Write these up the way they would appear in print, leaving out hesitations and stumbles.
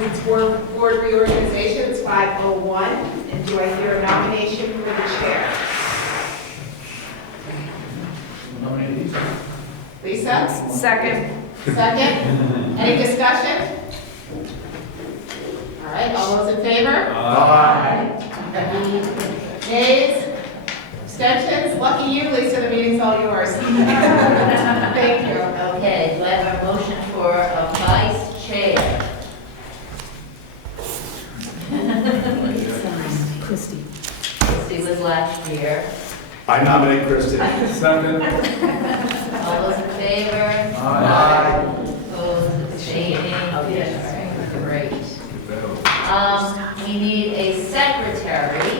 Since it's board reorganization, it's 5:01, and do I hear a nomination for the chair? Lisa? Second. Second? Any discussion? All right, all those in favor? Aye. Nays? Abstentions? Lucky you, Lisa, the meeting's all yours. Thank you. Okay, do I have a motion for a vice chair? Christie. Christie was last year. I nominate Kristen. Second. All those in favor? Aye. Opposed, abstaining? Okay, all right, great. We need a secretary,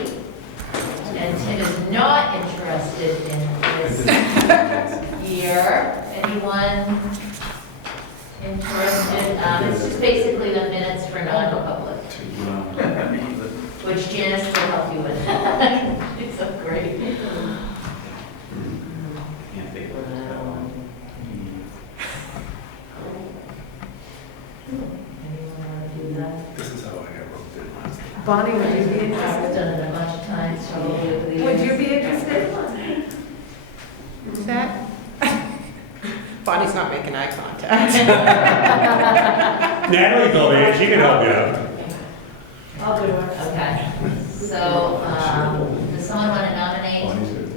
and Tim is not interested in this year. Anyone interested? It's just basically the minutes for non-public, which Janice will help you with. She's so great. Can't think of that one. Anyone want to do that? This is how I wrote it last time. Bonnie, would you be I've interested? done it a bunch of times, probably over the Would you years. be interested? Who's that? Bonnie's not making eye contact. Natalie's over here, she can help you out. I'll do it. Okay, so, does someone want to nominate?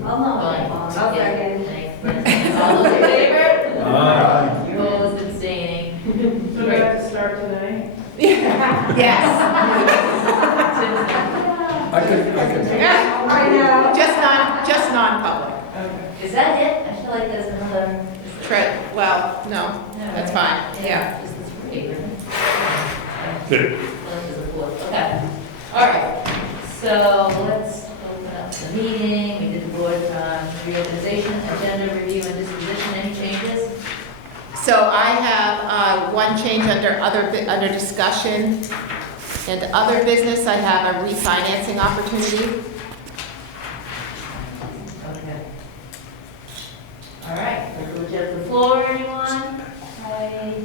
I'll Bonnie. I'll Yeah, second. thanks. All those in favor? Aye. Opposed, abstaining? So do I have to start tonight? Yes. I could. Yeah. I know. Just non-public. Is that it? I feel like there's another. Well, no, that's fine, yeah. Just this three, right? Good. There's a fourth. Okay, all right. So let's open up the meeting. We did the board reorganization, agenda review and disposition. Any changes? So I have one change under discussion and other business. I have a refinancing opportunity. Okay. All right, privilege of the floor, anyone? Right.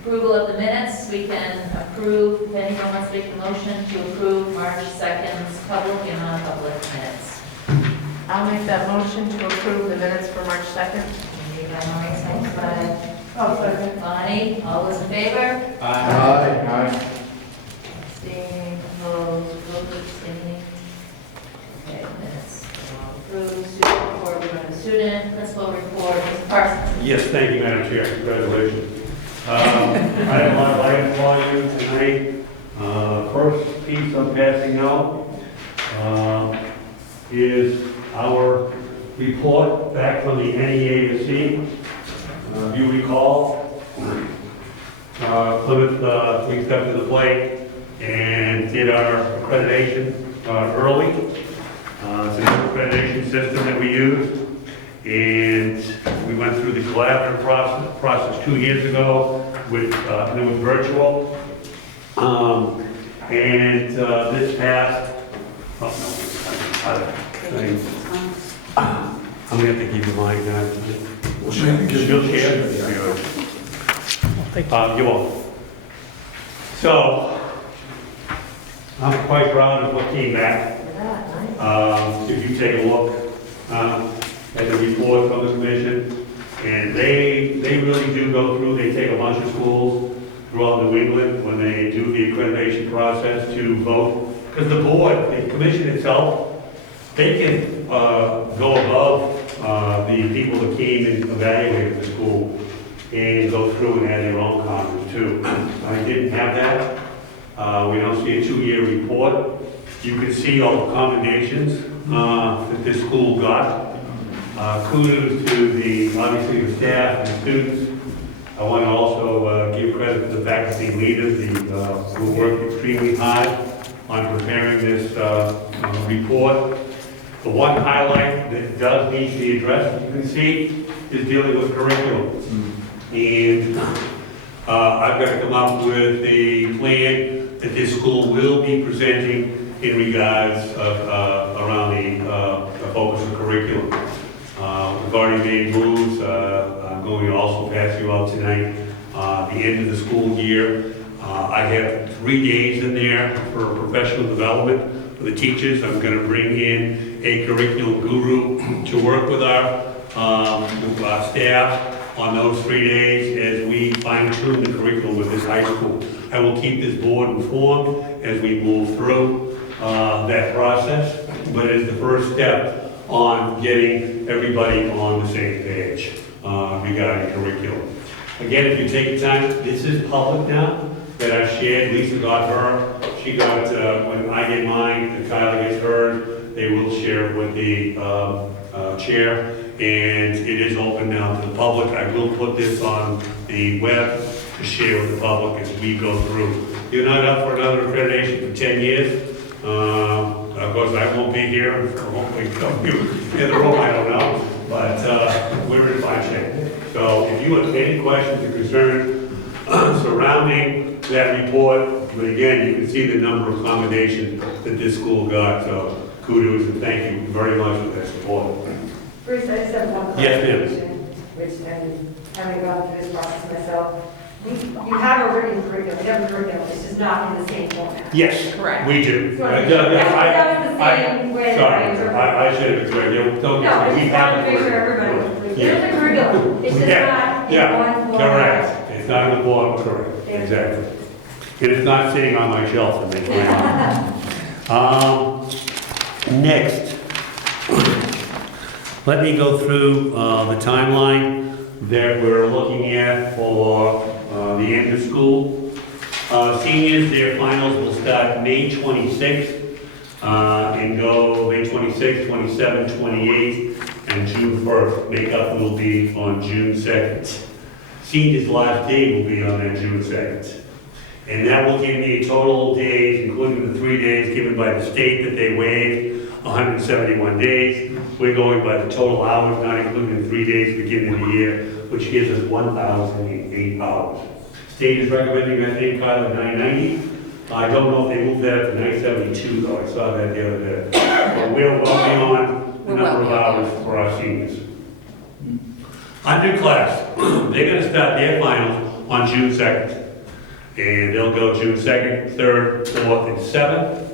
Approval of the minutes, we can approve, if anyone wants to make a motion to approve March 2nd's public and non-public minutes. I'll make that motion to approve the minutes for March 2nd. You got Maureen, second by I'll second. Bonnie, all those in favor? Aye. Abstaining, opposed, both abstaining. Okay, minutes are all approved. Student report, we run the student, principal report, Mr. Parsons. Yes, thank you, Madam Chair, congratulations. I have a lot of items for you tonight. First piece I'm passing out is our report back from the NEASC. If you recall, Plymouth, we stepped to the plate and did our accreditation early. It's a new accreditation system that we use. And we went through the collaborative process 2 years ago with, and it was virtual. This passed, I'm gonna have to give you mine, guys. She'll share. You won't. So, I'm quite proud of what came back. If you take a look at the report from the commission, and they really do go through, they take a bunch of schools throughout New England when they do the accreditation process to vote. Because the board, the commission itself, they can go above the people that came and evaluated the school and go through and add their own comments too. I didn't have that. We don't see a 2-year report. You can see all the commendations that this school got. Kudos to obviously the staff and students. I want to also give credit to the faculty leaders who worked extremely hard on preparing this report. The one highlight that does need to be addressed, you can see, is dealing with curriculum. And I've got to come up with a plan that this school will be presenting in regards of around the focus of curriculum. We've already made moves. I'm going to also pass you out tonight the end of the school year. I have 3 days in there for professional development for the teachers. I'm going to bring in a curriculum guru to work with our staff on those 3 days as we fine tune the curriculum with this high school. I will keep this board informed as we move through that process, but it's the first step on getting everybody on the same page regarding curriculum. Again, if you take the time, this is public now that I've shared. Lisa got her, she got, when I get mine, and Kyla gets hers, they will share it with the chair, and it is open now to the public. I will put this on the web to share with the public as we go through. You're not up for another accreditation for 10 years. Of course, I won't be here, or hopefully some of you in the room, I don't know, but we're in fine shape. So if you have any questions or concerns surrounding that report, but again, you can see the number of accommodations that this school got, so kudos and thank you very much for that support. Bruce, I just have one Yes, ma'am. question, which, and having gone through this process myself, you have a written curriculum, you have a curriculum, it's just not in the same format. Yes, Correct. we do. So, Yeah, that was the same way that Sorry, I interpreted. I should have explained, don't, No, I we just have wanted to it. make sure everybody, Yeah. there's a curriculum, it's just Yeah, not in yeah, one format. correct. It's not in the form, correct, Thank you. exactly. It is not sitting on my shelf to make my Next, let me go through the timeline that we're looking at for the end of school. Seniors, their finals will start May 26th and go May 26th, 27th, 28th, and June 1st. Makeup will be on June 2nd. Seniors' last day will be on that June 2nd. And that will give me total days, including the 3 days given by the state that they waived, 171 days. We're going by the total hours, not including the 3 days beginning of the year, which gives us 1,008 hours. State is recommending, I think, Kyle, 990. I don't know if they moved that up to 972, though. I saw that the other day. But we're well beyond the number of hours for our seniors. Underclass, they're gonna start their finals on June 2nd. And they'll go June 2nd, 3rd, 4th, and 7th.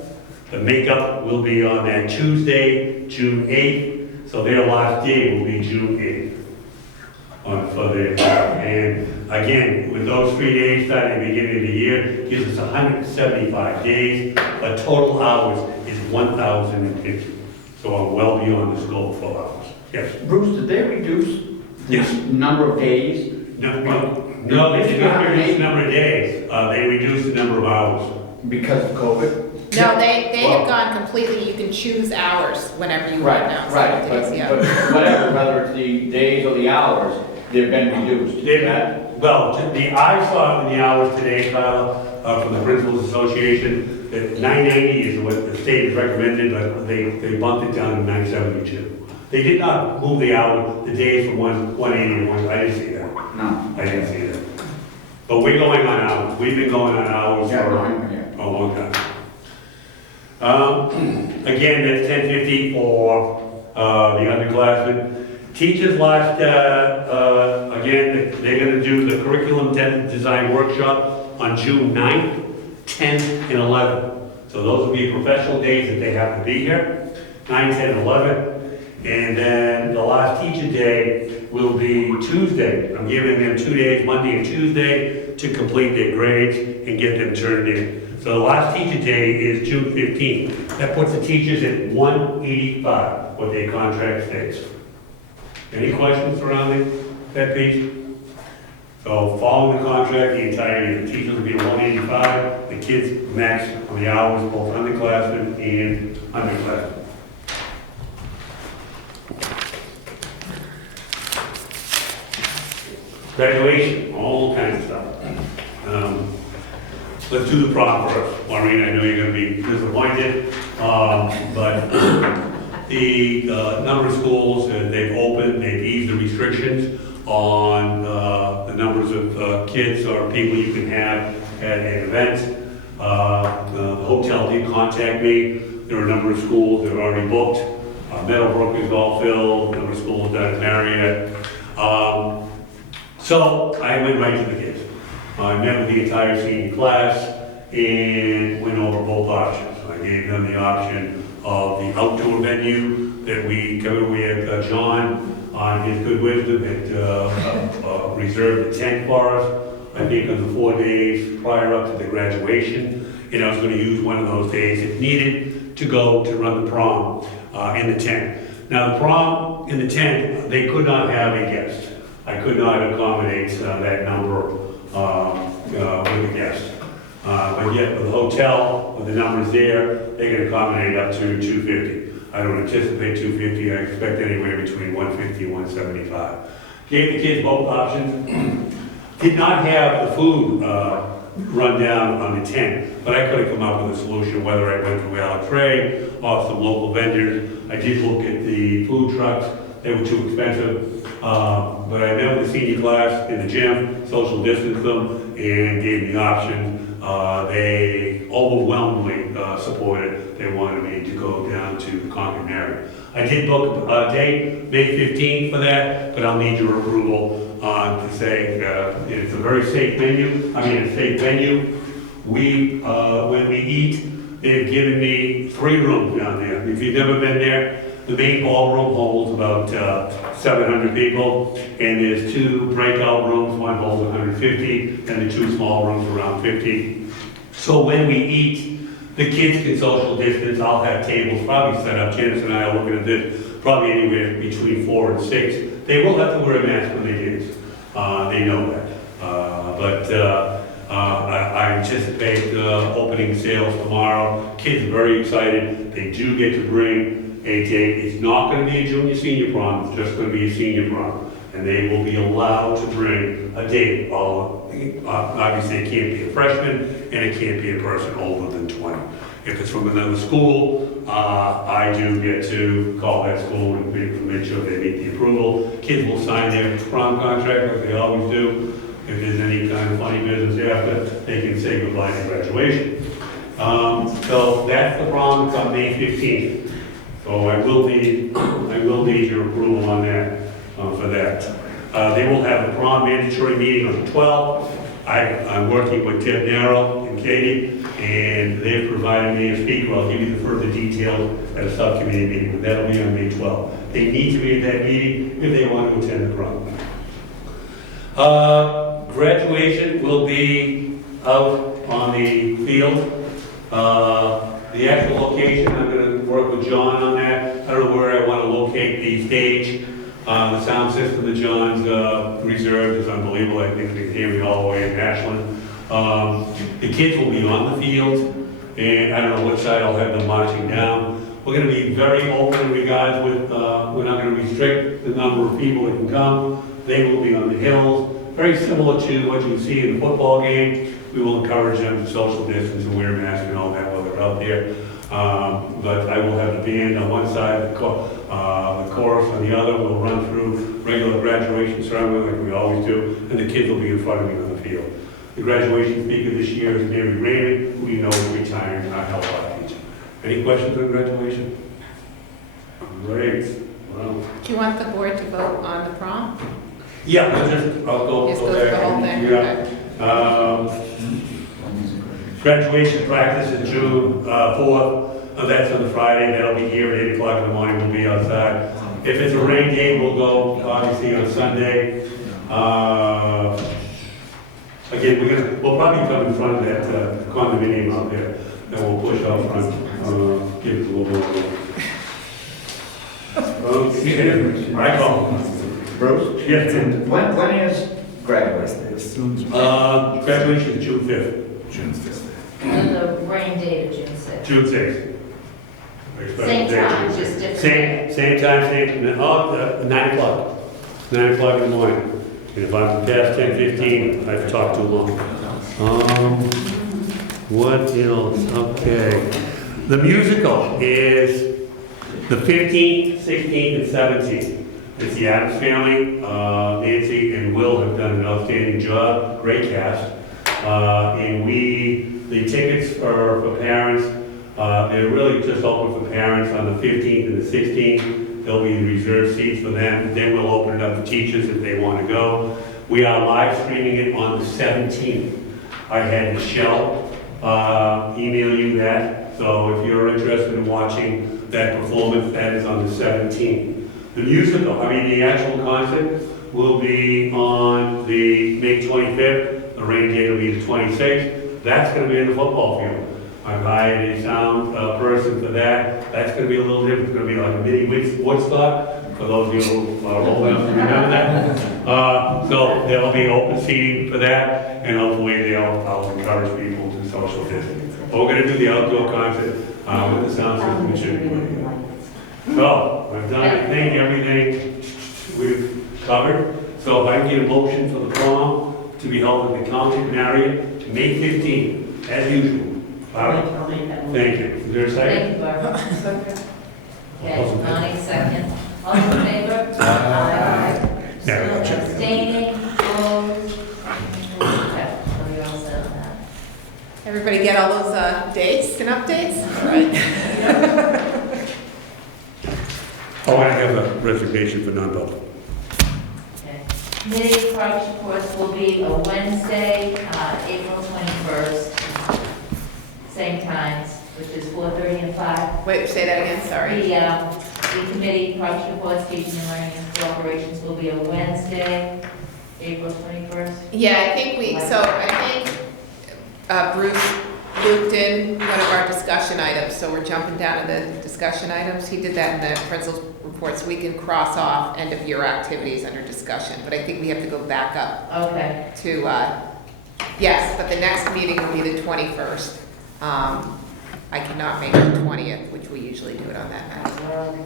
The makeup will be on that Tuesday, June 8th, so their last day will be June 8th. For their, and again, with those 3 days starting at the beginning of the year, gives us 175 days, but total hours is 1,050. So I'm well beyond the scope of 4 hours. Yes? Bruce, did they reduce Yes. the number of days? No, they did not reduce the number of days, they reduced the number of hours. Because of COVID? No, they have gone completely, you can choose hours whenever you want now. Right, so but, days, yeah. but whatever, whether it's the days or the hours, they've been reduced. Well, I saw in the hours today, Kyle, from the Principals Association, that 990 is what the state has recommended, but they bumped it down to 972. They did not move the hour, the days from 180 to 1, I didn't see that. No. I didn't see that. But we're going on hours, we've been going on hours Yeah, for yeah. a long time. Again, that's 1050 for the underclassmen. Teachers last, again, they're gonna do the curriculum design workshop on June 9th, 10th, and 11th. So those will be professional days that they have to be here, 9, 10, and 11. And then the last teacher day will be Tuesday. I'm giving them 2 days, Monday and Tuesday, to complete their grades and get them turned in. So the last teacher day is June 15th. That puts the teachers at 185, what their contract states. Any questions surrounding that piece? So following the contract, the entire year, the teachers will be at 185, the kids max on the hours, both underclassmen and underclassmen. Graduation, all kinds of stuff. Let's do the prom first. Maureen, I know you're gonna be disappointed, but the number of schools that they've opened, they've eased the restrictions on the numbers of kids or people you can have at an event. The hotel did contact me. There are a number of schools that are already booked. Meadowbrook is all filled, a number of schools down in Marriott. So I went right to the kids. I met with the entire senior class and went over both options. I gave them the option of the outdoor venue that we had John, on his good wisdom, had reserved a tent for us, I think on the 4 days prior up to the graduation. And I was going to use one of those days if needed to go to run the prom in the tent. Now, the prom in the tent, they could not have a guest. I could not accommodate that number with a guest. But yet, with the hotel, with the numbers there, they can accommodate up to 250. I don't anticipate 250, I expect anywhere between 150 and 175. Gave the kids both options. Did not have the food run down on the tent, but I could have come up with a solution, whether I went through Alex Ray or some local vendors. I did look at the food trucks, they were too expensive. But I met with the senior class in the gym, social distanced them, and gave me the option. They overwhelmingly supported. They wanted me to go down to Concord Marion. I did book a date, May 15th for that, but I'll need your approval to say it's a very safe venue. We, when we eat, they've given me 3 rooms down there. If you've never been there, the main ballroom holds about 700 people, and there's 2 breakout rooms, one holds 150, and the 2 small rooms around 50. So when we eat, the kids can social distance. I'll have tables probably set up. Janice and I are looking at this, probably anywhere between 4 and 6. They will have to wear a mask when they dance. They know that. I anticipate opening sales tomorrow. Kids are very excited. They do get to bring a date. It's not going to be a junior senior prom. It's just going to be a senior prom. And they will be allowed to bring a date. Obviously, it can't be a freshman, and it can't be a person older than 20. If it's from another school, I do get to call that school and make sure they meet the approval. Kids will sign their prom contract like they always do. If there's any kind of funny business after, they can say goodbye to graduation. So that's the prom. It's on May 15th. So I will need your approval on that, for that. They will have a prom mandatory meeting on the 12th. I'm working with Tim Darrow and Katie, and they've provided me a speaker. I'll give you the further details at a subcommittee meeting, but that'll be on May 12th. They need to be at that meeting if they want to attend the prom. Graduation will be out on the field. The actual location, I'm going to work with John on that. I don't know where I want to locate the stage. The sound system that John's reserved is unbelievable. I think they can hear me all the way in Ashland. The kids will be on the field, and I don't know which side I'll have them marching down. We're going to be very open in regards with, we're not going to restrict the number of people that can come. They will be on the hills, very similar to what you see in the football game. We will encourage them to social distance and wear masks and all that while they're out there. But I will have the band on one side, the chorus on the other. We'll run through regular graduation ceremony like we always do, and the kids will be in front of me on the field. The graduation speaker this year is Mary Raymond, who you know is retiring our health art teacher. Any questions on graduation? Great. Well, Do you want the board to vote on the prom? yeah, I'll go Just go through the whole thing? Yeah. Okay. Graduation practice is June 4th. That's on the Friday. That'll be here at 8 o'clock in the morning. We'll be outside. If it's a rain day, we'll go obviously on Sunday. Again, we'll probably come in front of that condominium out there. Then we'll push out front, give it a little more. I call. Bruce? Yes, Tim. When is graduation? Graduation is June 5th. And the rain date of June 6th. June 6th. Same time, just different. Same time, 9 o'clock. 9 o'clock in the morning. And if I'm past 10:15, I've talked too long. What else? Okay. The musical is the 15th, 16th, and 17th. It's the Addams Family. Nancy and Will have done an outstanding job. Great cast. And the tickets are for parents. They're really just open for parents on the 15th and the 16th. There'll be reserved seats for them. Then we'll open it up to teachers if they want to go. We are live streaming it on the 17th. I had Michelle email you that, so if you're interested in watching that performance, that is on the 17th. The musical, the actual concert will be on the May 25th, the rain date will be the 26th. That's gonna be in the football field. I've hired a sound person for that. That's gonna be a little different, it's gonna be like a mini Woodstock, for those of you who are old enough to remember that. So there'll be open seating for that, and hopefully I'll encourage people to social distance. But we're gonna do the outdoor concert with the sound system, it should be good. So, I've done, I think, everything we've covered. So if I can get a motion for the prom to be held at the Township Marriott, May 15th, as usual. Barbara? I'll make that motion. Thank you. Is there a second? Thank you, Barbara. Okay, Lonnie, second. All in favor? Yeah. Abstaining, opposed? Okay, so you're all set on that. Everybody get all those dates and updates? All right. Oh, I have a resignation for non-public. Okay. Committee progress reports will be a Wednesday, April 21st, same times, which is 4:30 and 5. Wait, say that again, sorry. The committee progress reports, teaching and learning and school operations will be a Wednesday, April 21st. Yeah, I think Bruce looped in one of our discussion items, so we're jumping down to the discussion items. He did that in the principal's reports. We can cross off end of year activities under discussion, but I think we have to go back up Okay. to, yes, but the next meeting will be the 21st. I cannot make the 20th, which we usually do it on that night. No problem.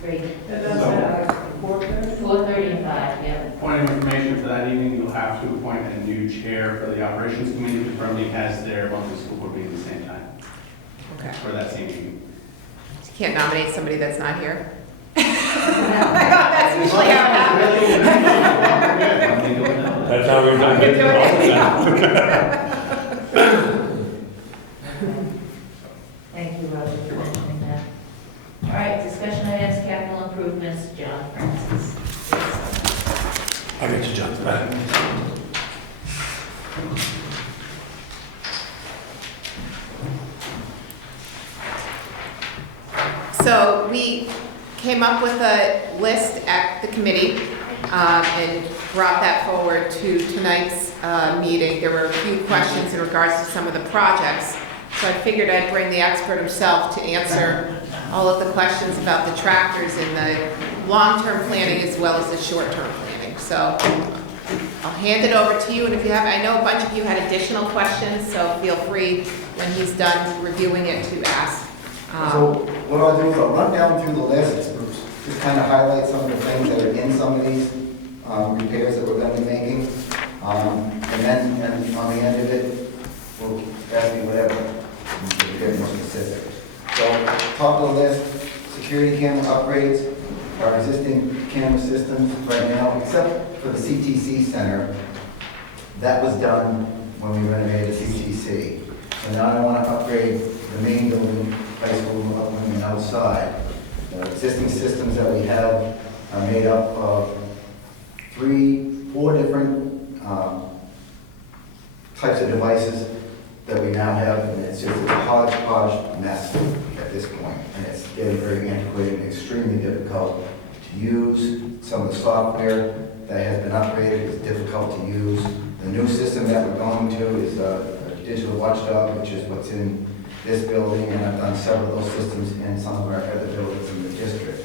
Great. That does that, 4:30? 4:30 and 5, yeah. Point of information for that evening, you'll have to appoint a new chair for the operations committee, which firmly has their monthly school board meeting at the same time, Okay. for that same evening. You can't nominate somebody that's not here? That's usually how it happens. That's how we've done We're doing it. Thank you, Robert, for mentioning that. All right, discussion items, capital improvements, John Francis. I'll get you, John. Back. So we came up with a list at the committee and brought that forward to tonight's meeting. There were a few questions in regards to some of the projects. So I figured I'd bring the expert himself to answer all of the questions about the tractors in the long-term planning as well as the short-term planning. So I'll hand it over to you, and if you have, I know a bunch of you had additional questions, so feel free when he's done reviewing it to ask. So what I'll do is I'll run down through the list, just kind of highlight some of the things that are in some of these repairs that we're going to be making. And then on the end of it, we'll ask me whatever, we'll get more specific. So top of the list, security camera upgrades, our existing camera systems right now, except for the CTC center, that was done when we renovated the CTC. So now I want to upgrade the main building, high school, upland and outside. The existing systems that we have are made up of 4 different types of devices that we now have, and it's just a hodgepodge mess at this point, and it's getting very antiquated and extremely difficult to use. Some of the software that has been upgraded is difficult to use. The new system that we're going to is a digital watchdog, which is what's in this building, and I've done several of those systems in some of our other buildings in the district.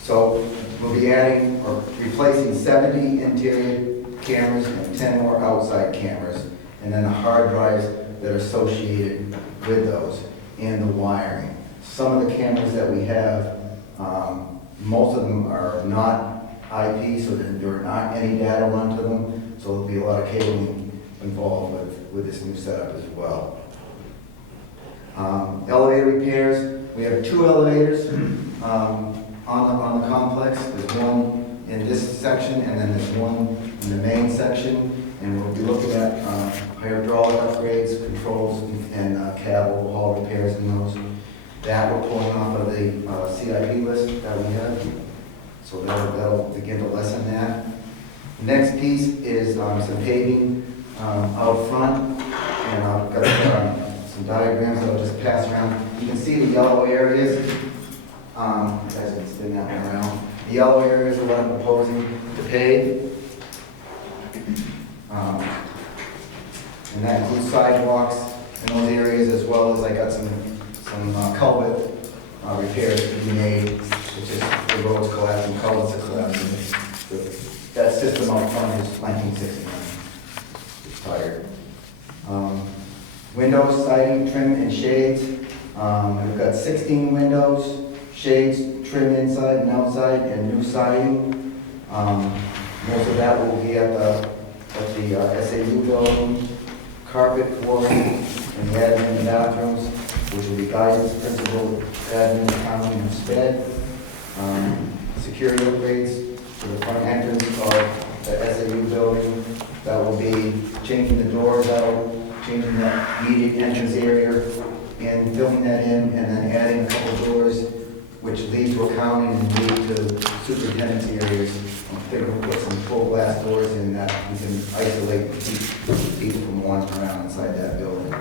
So we'll be adding or replacing 70 interior cameras and 10 more outside cameras, and then the hard drives that are associated with those and the wiring. Some of the cameras that we have, most of them are not IP, so that there are not any data run to them, so there'll be a lot of cabling involved with this new setup as well. Elevator repairs, we have 2 elevators on the complex. There's one in this section, and then there's one in the main section, and we'll be looking at hydraulic upgrades, controls, and cab overhaul repairs in those. That we're pulling off of the CIP list that we have, so that'll begin to lessen that. Next piece is some paving out front, and I've got some diagrams that I'll just pass around. You can see the yellow areas. Guys can spin that one around. The yellow areas are what I'm proposing to pave. And that includes sidewalks in those areas, as well as I got some culvert repairs to be made. It's just the roads collapsing, culverts are collapsing. That system out front is 1969. It's tired. Windows, siding, trim, and shades. We've got 16 windows, shades, trim inside and outside, and new siding. Most of that will be at the SAU building. Carpet, flooring, and the admin and bathrooms, which will be guidance, principal, admin, accounting, and sped. Security upgrades for the front entrance of the SAU building. That will be changing the doors out, changing the immediate entrance area, and filling that in, and then adding a couple doors, which lead to accounting and lead to superintendent's areas. I'm thinking we'll put some full glass doors in that we can isolate and keep people from wandering around inside that building.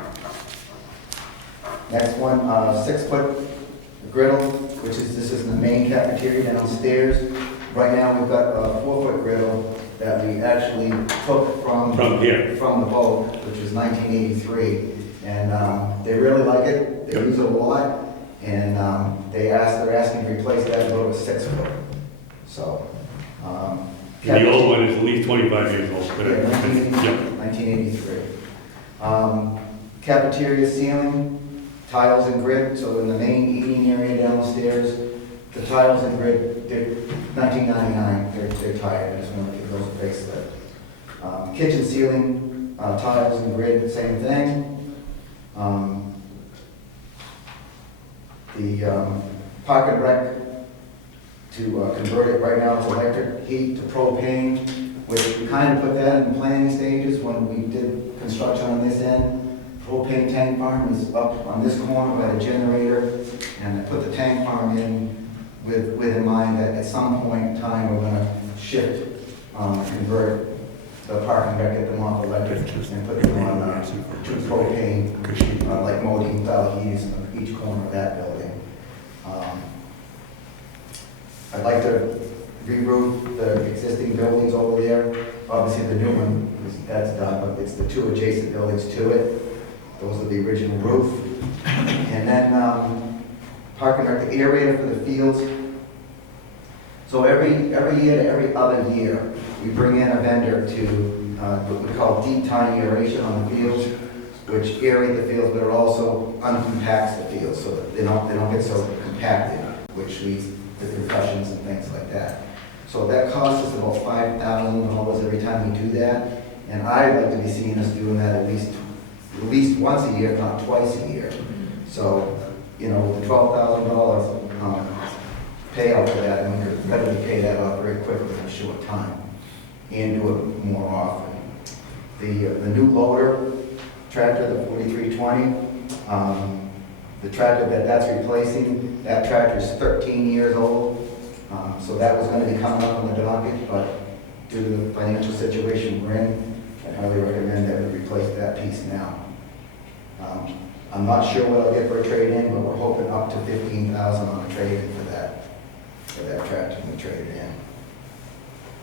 Next one, 6-foot griddle, which is, this is the main cafeteria downstairs. Right now, we've got a 4-foot griddle that we actually took from the boat, which was 1983. And they really like it. They use it a lot. And they're asking to replace that and go to 6-foot. So. The old one is at least 25 years old. Yeah, 1983. Cafeteria ceiling, tiles and grid. So in the main eating area downstairs, the tiles and grid, they're 1999. They're tired. I just want to give those a facelift. Kitchen ceiling, tiles and grid, same thing. The park and rec, to convert it right now to electric heat to propane, which we kind of put that in the planning stages when we did construction on this end. Propane tank farm is up on this corner by the generator, and I put the tank farm in with in mind that at some point in time, we're gonna shift, convert the park and rec, get them off electric and put them on to propane, like modine style heaters on each corner of that building. I'd like to re-roof the existing buildings over there. Obviously, the new one, that's done, but it's the 2 adjacent buildings to it. Those are the original roof. And then park and rec, the area for the fields. So every year to every other year, we bring in a vendor to what we call deep tine aeration on the fields, which aerate the fields, but it also uncompacts the fields so that they don't get so compacted, which leads to concussions and things like that. So that costs us about $5,000 every time we do that, and I'd like to be seeing us doing that at least once a year, if not twice a year. So, you know, with the $12,000 payout for that, and we could readily pay that off very quickly in a short time, and do it more often. The new loader tractor, the 4320, the tractor that's replacing, that tractor is 13 years old, so that was going to be coming up on the docket, but due to the financial situation we're in, I highly recommend that we replace that piece now. I'm not sure what I'll get for a trade-in, but we're hoping up to $15,000 on a trade-in for that tractor when we trade it in.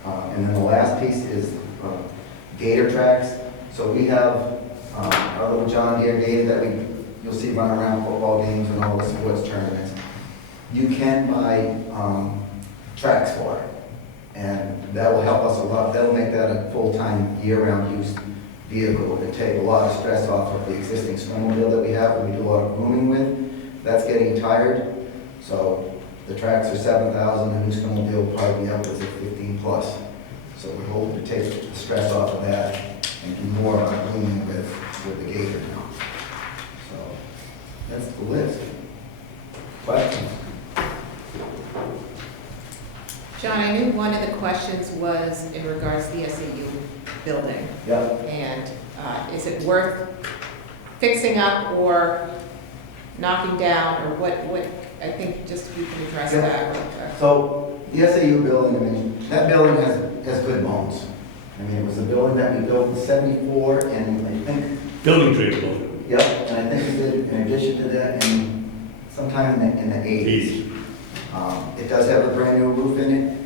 And then the last piece is gator tracks. So we have our little John Deere gator that you'll see run around football games and all the sports tournaments. You can buy tracks for it, and that will help us a lot. That'll make that a full-time, year-round use vehicle. It take a lot of stress off of the existing snowmobile that we have, that we do a lot of grooming with. That's getting tired, so the tracks are $7,000, the new snowmobile will probably be upwards of 15 plus. So we're hoping to take the stress off of that and do more grooming with the gator now. So that's the list. Questions? John, I knew one of the questions was in regards to the SAU building. Yep. And is it worth fixing up or knocking down, or what, I think just if you can address Yeah. that. So the SAU building, I mean, that building has good bones. I mean, it was a building that we built in '74, and I think, Building trade building. yep, and I think we did in addition to that sometime in the '80s. It does have a brand new roof in it.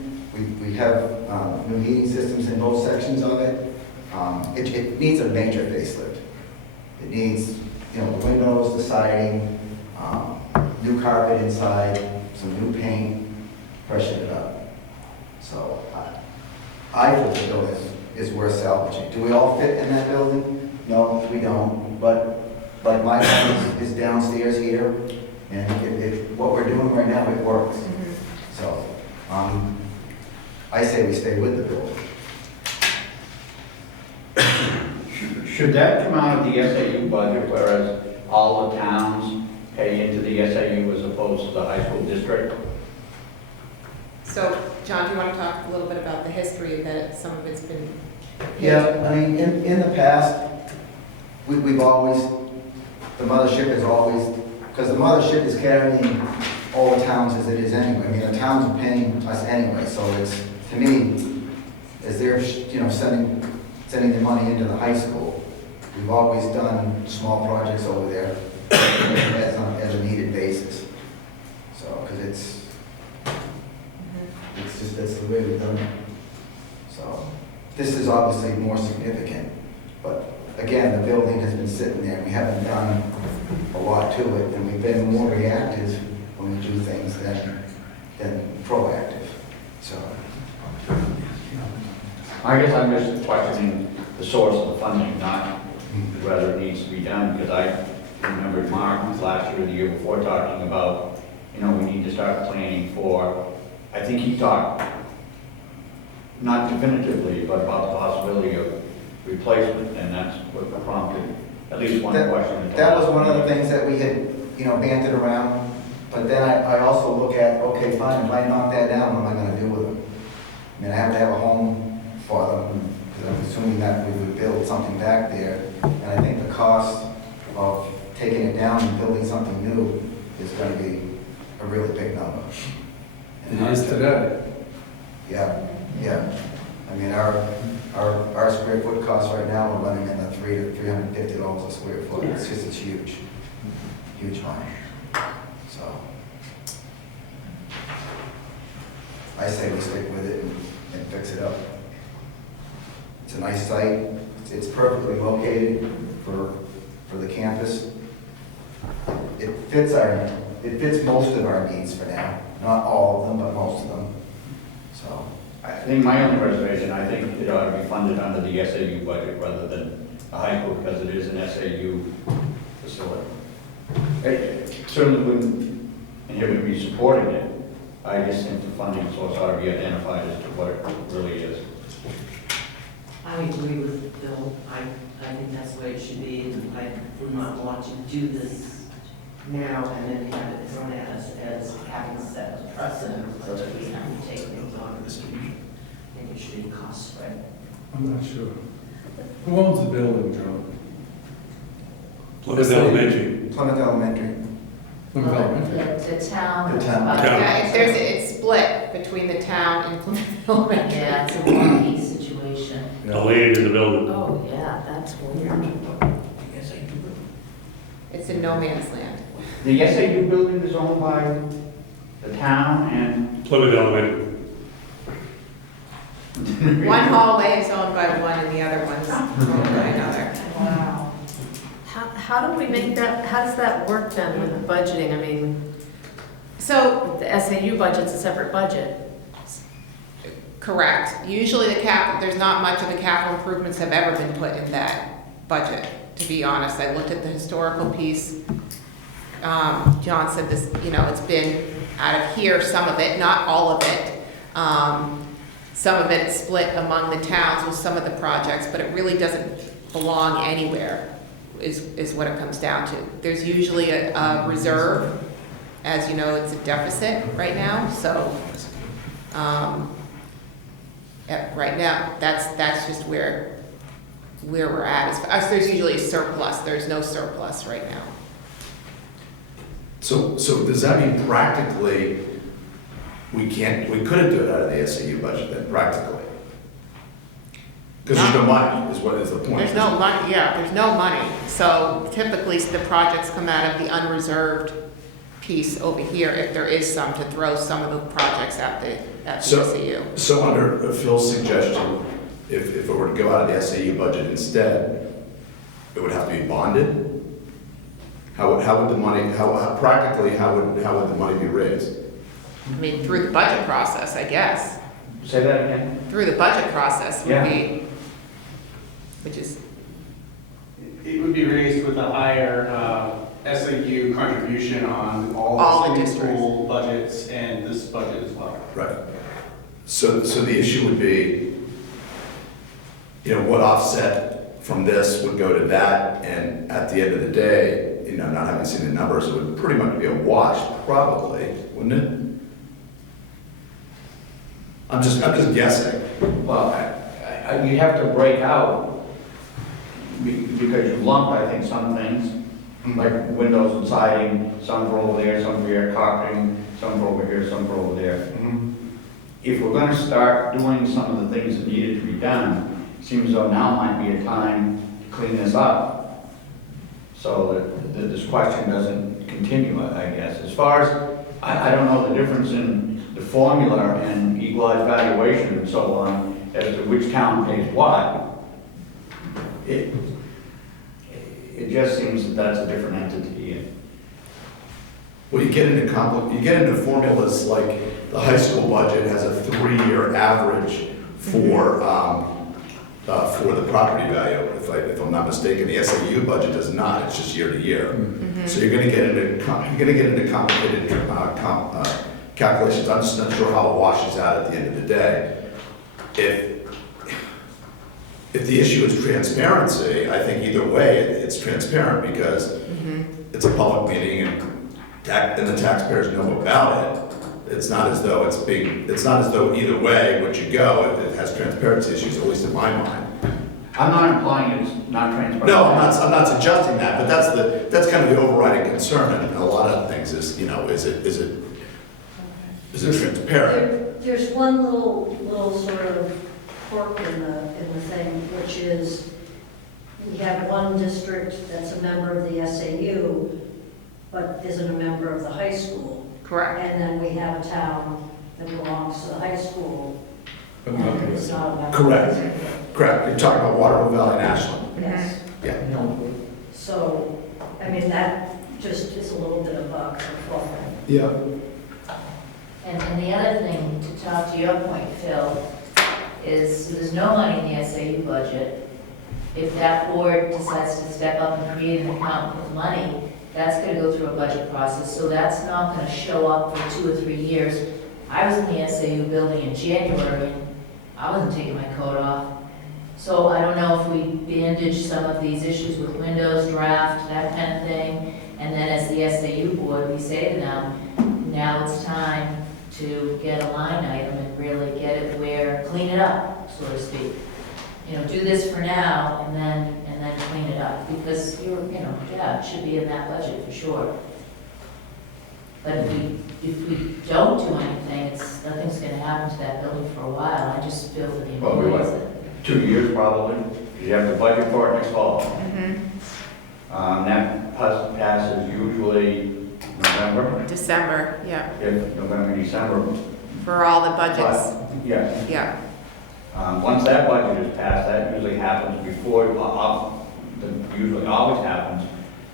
We have new heating systems in both sections of it. It needs a major facelift. It needs, the windows, the siding, new carpet inside, some new paint, freshen it up. So I feel the building is worth salvaging. Do we all fit in that building? No, we don't. But like my home is downstairs here, and what we're doing right now, it works. So I say we stay with the building. Should that come out of the SAU budget, whereas all the towns pay into the SAU as opposed to the high school district? So, John, do you want to talk a little bit about the history that some of it's been? Yeah, I mean, in the past, we've always, the mothership is always, because the mothership is carrying all the towns as it is anyway. I mean, the towns are paying us anyway, so it's, to me, as they're, sending the money into the high school, we've always done small projects over there as a needed basis. So, because it's just, that's the way we've done it. So, this is obviously more significant, but again, the building has been sitting there, we haven't done a lot to it, and we've been more reactive when we do things than proactive, so. I guess I'm just questioning the source of the funding, not whether it needs to be done, because I remembered Mark last year or the year before talking about, we need to start planning for, I think he talked, not definitively, but about the possibility of replacement, and that's what prompted at least one question. That was one of the things that we had, bantered around, but then I also look at, okay, fine, if I knock that down, what am I gonna do with them? I mean, I have to have a home for them, because I'm assuming that we would build something back there, and I think the cost of taking it down and building something new is gonna be a really big number. It is today. Yeah. I mean, our square foot cost right now, we're running in the $350 a square foot. It's huge, huge money. So I say we stick with it and fix it up. It's a nice site. It's perfectly located for the campus. It fits most of our needs for now. Not all of them, but most of them. So. I think my only reservation, I think it ought to be funded under the SAU budget rather than the high school, because it is an SAU facility. It certainly wouldn't inhibit me supporting it. I just think the funding source ought to be identified as to what it really is. I agree with Bill. I think that's the way it should be, and I would not want to do this now and then have it thrown at us as having set a precedent so that we have to take things on. I think it should be cost spread. I'm not sure. Who owns the building, Joe? Plymouth Elementary. Plymouth Elementary. Plymouth Elementary. The town. The town. Yeah, it's split between the town and Plymouth Elementary. Yeah, it's a wonky situation. The land in the building. Oh, yeah, that's weird. It's in no man's land. The SAU building is owned by the town and Plymouth Elementary. One hallway is owned by one and the other one's owned by another. Wow. How do we make that, how does that work then with the budgeting? I mean, So, the SAU budget's a separate budget. correct. Usually there's not much of the capital improvements have ever been put in that budget, to be honest. I looked at the historical piece. John said this, it's been out of here, some of it, not all of it. Some of it split among the towns with some of the projects, but it really doesn't belong anywhere, is what it comes down to. There's usually a reserve. As you know, it's a deficit right now, so, right now, that's just where we're at. As there's usually a surplus, there's no surplus right now. So does that mean practically, we couldn't do it out of the SAU budget then, practically? Because there's no money, is what is the point. There's no money, yeah, there's no money. So typically, the projects come out of the unreserved piece over here, if there is some, to throw some of the projects at the SAU. So under Phil's suggestion, if it were to go out of the SAU budget instead, it would have to be bonded? How would the money, practically, how would the money be raised? I mean, through the budget process, I guess. Say that again? Through the budget process would Yeah. be, which is, It would be raised with a higher SAU contribution on All all the the districts. school budgets and this budget as well. Right. So the issue would be, what offset from this would go to that, and at the end of the day, not having seen the numbers, it would pretty much be a wash, probably, wouldn't it? I'm just guessing. Well, you have to break out, because you lump, I think, some things, like windows and siding, some for over there, some for here, caulking, some for over here, some for over there. If we're gonna start doing some of the things that needed to be done, it seems as though now might be a time to clean this up, so that this question doesn't continue, I guess. As far as, I don't know the difference in the formula and equalized valuation and so on, as to which town pays what. It just seems that that's a different entity. Well, you get into formulas like the high school budget has a 3-year average for the property value, if I'm not mistaken. The SAU budget does not, it's just year to year. So you're gonna get into complicated calculations. I'm just not sure how it washes out at the end of the day. If the issue is transparency, I think either way, it's transparent because it's a public meeting and the taxpayers know about it. It's not as though either way, what you go, if it has transparency issues, at least in my mind. I'm not implying it's not transparent. No, I'm not suggesting that, but that's kind of the overriding concern in a lot of things is it transparent? There's one little sort of quirk in the thing, which is we have one district that's a member of the SAU, but isn't a member of the high school. correct. And then we have a town that belongs to the high school. But not and the it's SAU. not a member. Correct. Correct, you're talking about Waterville Valley National. Yes. Yeah. So, I mean, that just is a little bit of a kerfuffle. Yeah. And the other thing, to talk to your point, Phil, is there's no money in the SAU budget. If that board decides to step up and create an account with money, that's gonna go through a budget process, so that's not gonna show up for 2 or 3 years. I was in the SAU building in January, and I wasn't taking my coat off. So I don't know if we bandage some of these issues with windows, draft, that kind of thing, and then as the SAU board, we say to them, now it's time to get a line item and really get it where, clean it up, so to speak. Do this for now, and then clean it up, because it should be in that budget for sure. But if we don't do anything, nothing's gonna happen to that building for a while. I just feel for the Well, we employees. went 2 years probably, because you have to budget for it next fall. That passes usually November, December, yeah, if November, December. for all the budgets, But, yeah, yeah. once that budget is passed, that usually happens before, usually always happens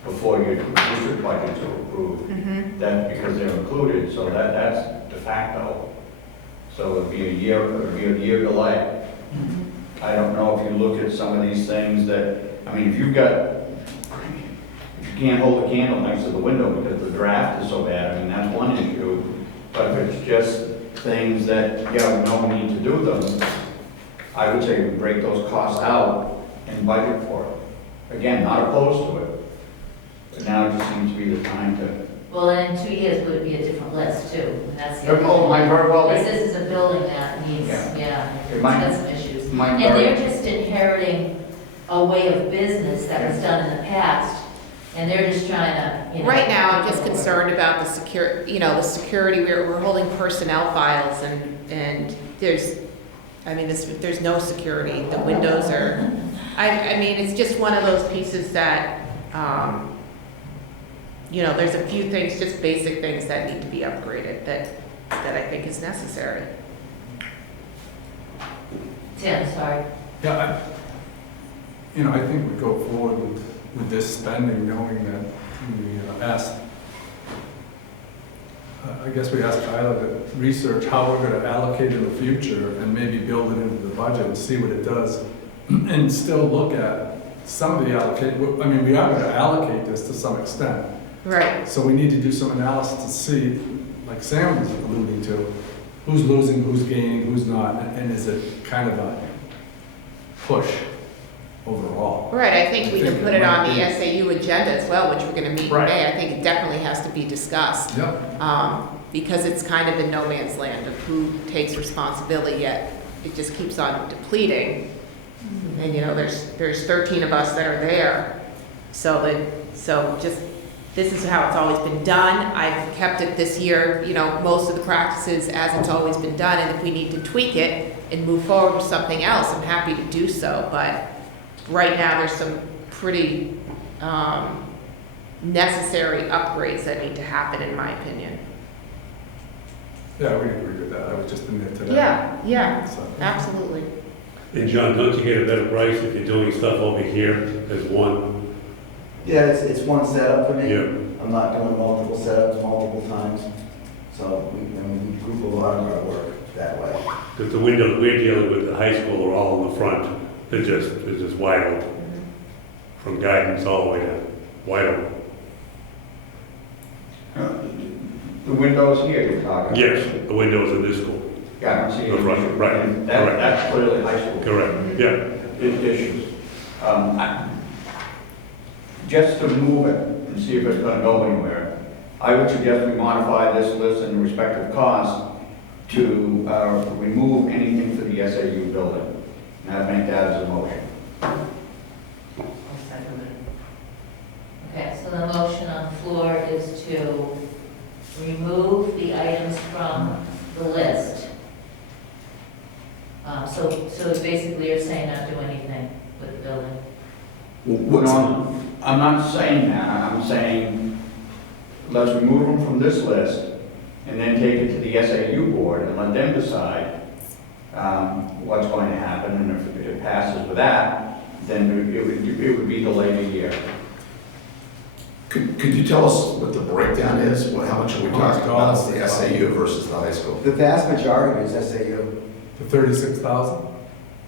before your district budgets are approved. That's because they're included, so that's de facto. So it'd be a year delay. I don't know if you look at some of these things that, if you can't hold a candle next to the window because the draft is so bad, that's one issue. But if it's just things that, we know we need to do them, I would say we break those costs out and budget for it. Again, not opposed to it, but now it just seems to be the time to. Well, and in 2 years, would it be a different list too? And that's the Oh, might very well be. This is a building that needs, It it's might- got some issues. might And very- they're just inheriting a way of business that was done in the past, and they're just trying to, Right now, I'm just concerned about the security, we're holding personnel files and there's, I mean, there's no security, the windows are, I mean, it's just one of those pieces that, you know, there's a few things, just basic things that need to be upgraded that I think is necessary. Tim, sorry. Yeah, I think we go forward with this spending, knowing that we asked, I guess we asked Tyler to research how we're gonna allocate in the future and maybe build it into the budget and see what it does. And still look at some of the I mean, we are gonna allocate this to some extent. Right. So we need to do some analysis to see, like Sam was alluding to, who's losing, who's gaining, who's not, and is it kind of a push overall? Right, I think we can put it on the might SAU agenda as well, which we're gonna meet in Right. May. I think it definitely has to be discussed. Yep. Because it's kind of in no man's land of who takes responsibility, yet it just keeps on depleting. And, you know, there's 13 of us that are there. So just, this is how it's always been done. I've kept it this year, you know, most of the practices as it's always been done. And if we need to tweak it and move forward with something else, I'm happy to do so. But right now, there's some pretty necessary upgrades that need to happen, in my opinion. Yeah, we agree with that. I was just in there today. Yeah, So- absolutely. And John, don't you get a better price if you're doing stuff over here as one? Yeah, it's one setup for me. Yeah. I'm not doing multiple setups multiple times. So we group a lot of our work that way. Because the windows we're dealing with, the high school are all in the front. They're just wide open. From guidance all the way to wide open. The windows here you're talking about? Yes, the windows in this school. Yeah, I don't see The any front, issue. right, And correct. that's clearly high school. Correct, yeah. Issues. Just to move it and see if it's gonna go anywhere, I would suggest we modify this list and respective costs to remove anything for the SAU building. And I'd make that as a motion. I'll second it. Okay, so the motion on the floor is to remove the items from the list. So basically you're saying not do anything with the building? No, I'm not saying that, I'm saying, let's remove them from this list, and then take it to the SAU board and let them decide what's going to happen, and if it passes with that, then it would be delayed a year. Could you tell us what the breakdown is? How much are we talking about? It's the SAU versus the high school? The vast majority is SAU. The 36,000?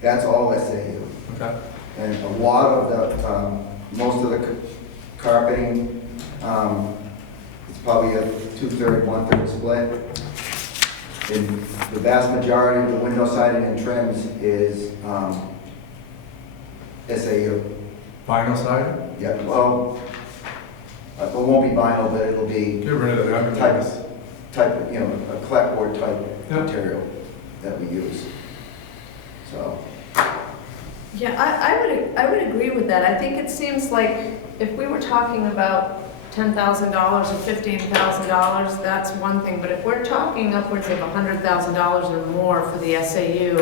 That's all SAU. Okay. And a lot of the, most of the carpeting, it's probably a 2/3, 1/3 split. And the vast majority of the window siding and trims is SAU. Vinyl siding? Yeah, well, it won't be vinyl, but it'll be Get rid of the type of, you know, a clapboard type Yeah. material that we use. So, Yeah, I would agree with that. I think it seems like if we were talking about $10,000 or $15,000, that's one thing, but if we're talking upwards of $100,000 or more for the SAU,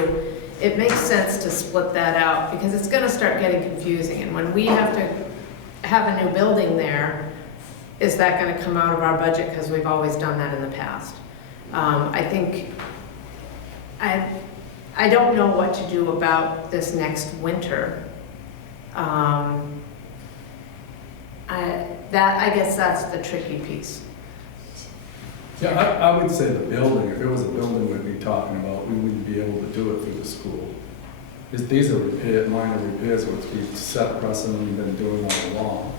it makes sense to split that out, because it's gonna start getting confusing, and when we have to have a new building there, is that gonna come out of our budget, because we've always done that in the past? I think, I don't know what to do about this next winter. I guess that's the tricky piece. Yeah, I would say the building, if it was a building we'd be talking about, we wouldn't be able to do it through the school. These are minor repairs, which we've set precedent and been doing all along.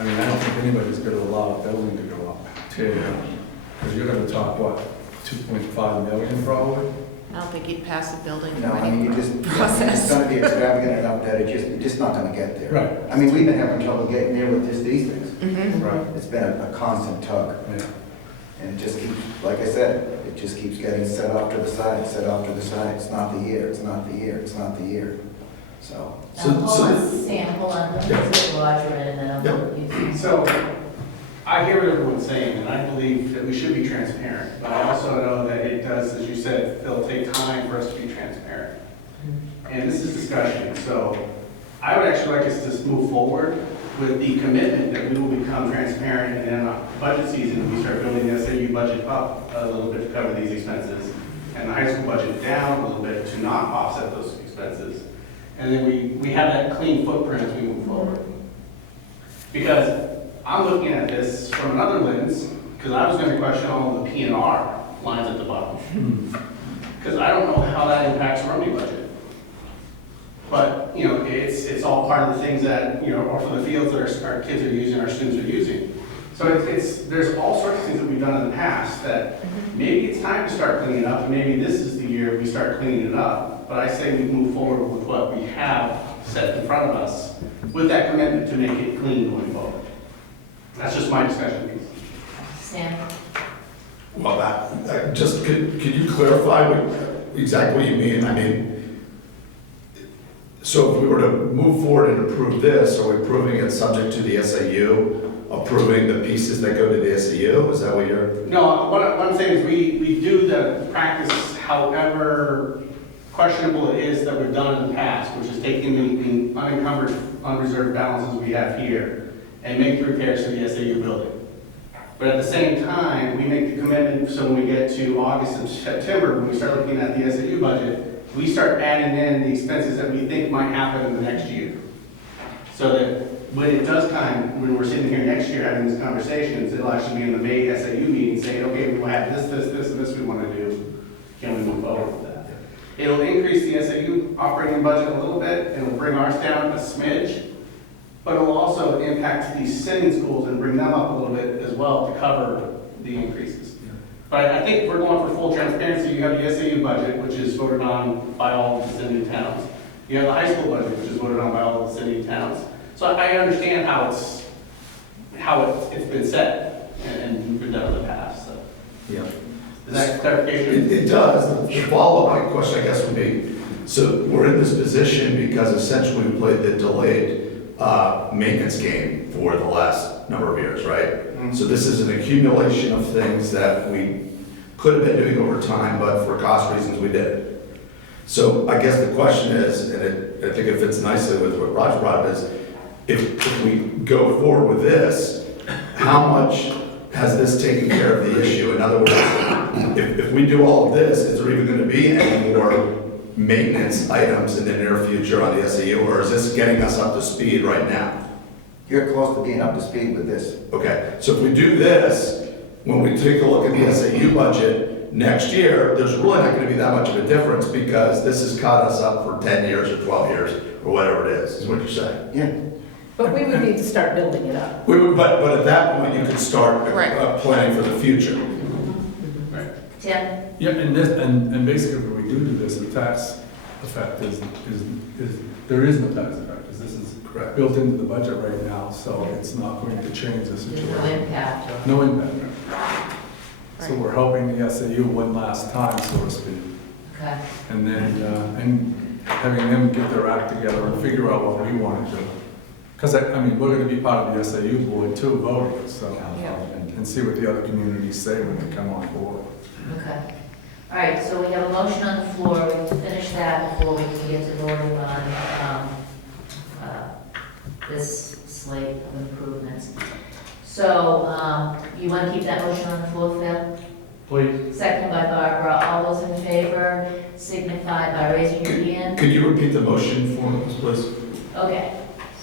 I mean, I don't think anybody's gonna allow a building to go up, tear down, because you're gonna talk, what, 2.5 million probably? I don't think you'd pass a building no, I mean, it's process. gonna be extravagant enough that you're just not gonna get there. Right. I mean, we've been having trouble getting there with just these things. Mhm. Right. It's been a constant tug. Yeah. And it just keeps, like I said, it just keeps getting set off to the side, set off to the side. It's not the year, it's not the year, it's not the year. So, Hold on, Sam, hold on, let me get Roger in, and then I'll Yep. you. So, I hear what everyone's saying, and I believe that we should be transparent, but I also know that it does, as you said, it'll take time for us to be transparent. and this is discussion, so I would actually like us to move forward with the commitment that we will become transparent, and then budget season, we start building the SAU budget up a little bit to cover these expenses, and the high school budget down a little bit to not offset those expenses. And then we have that clean footprint as we move forward. Because I'm looking at this from another lens, because I was gonna question all the P&R lines at the bottom. Because I don't know how that impacts Rumney budget. But, you know, it's all part of the things that, you know, or for the fields that our kids are using, our students are using. So there's all sorts of things that we've done in the past that maybe it's time to start cleaning up, and maybe this is the year we start cleaning it up. But I say we move forward with what we have set in front of us with that commitment to make it clean going forward. That's just my discussion piece. Sam? Well, that just, could you clarify exactly what you mean? I mean, so if we were to move forward and approve this, are we approving it subject to the SAU, approving the pieces that go to the SAU? Is that what you're? No, what I'm saying is we do the practice however questionable it is that we've done in the past, which is taking the unencumbered, unreserved balances we have here and make the repairs to the SAU building. But at the same time, we make the commitment, so when we get to August and September, when we start looking at the SAU budget, we start adding in the expenses that we think might happen in the next year. So that when it does time, when we're sitting here next year having these conversations, it'll actually be in the May SAU meeting saying, okay, we will have this, and this we want to do. Can we move forward with that? It'll increase the SAU operating budget a little bit, and it'll bring ours down a smidge, but it'll also impact these sending schools and bring them up a little bit as well to cover the increases. But I think we're going for full transparency. You have the SAU budget, which is voted on by all the sending towns. You have the high school budget, which is voted on by all the sending towns. So I understand how it's been set and been done in the past, so. Yeah. Is that clarification? It does. The follow-up question, I guess, would be, so we're in this position because essentially we played the delayed maintenance game for the last number of years, right? So this is an accumulation of things that we could have been doing over time, but for cost reasons we did. So I guess the question is, and I think it fits nicely with what Raj brought up, is if we go forward with this, how much has this taken care of the issue? In other words, if we do all of this, is there even going to be any more maintenance items in the near future on the SAU, or is this getting us up to speed right now? You're close to being up to speed with this. Okay, so if we do this, when we take a look at the SAU budget next year, there's really not going to be that much of a difference because this has caught us up for 10 years or 12 years or whatever it is what you're saying. Yeah. But we would need to start building it up. But at that point, you could start Right. planning for the future. Tim? Yeah, and basically when we do this, the tax effect is there is no tax effect, because this is Correct. built into the budget right now, so it's not going to change the There's no situation. impact. or- No impact. So we're helping the SAU one last time, so to speak, Okay. and then, and having them get their act together and figure out what we want to do. Because, I mean, we're going to be part of the SAU board too, voting, so, Yeah. and see what the other communities say when they come on board. Okay. All right, so we have a motion on the floor. We have to finish that before we can get to voting on this slate of improvements. So you want to keep that motion on the floor, Phil? Please. Second by Barbara. All those in favor signify by raising your hand. Could you repeat the motion for us, please? Okay.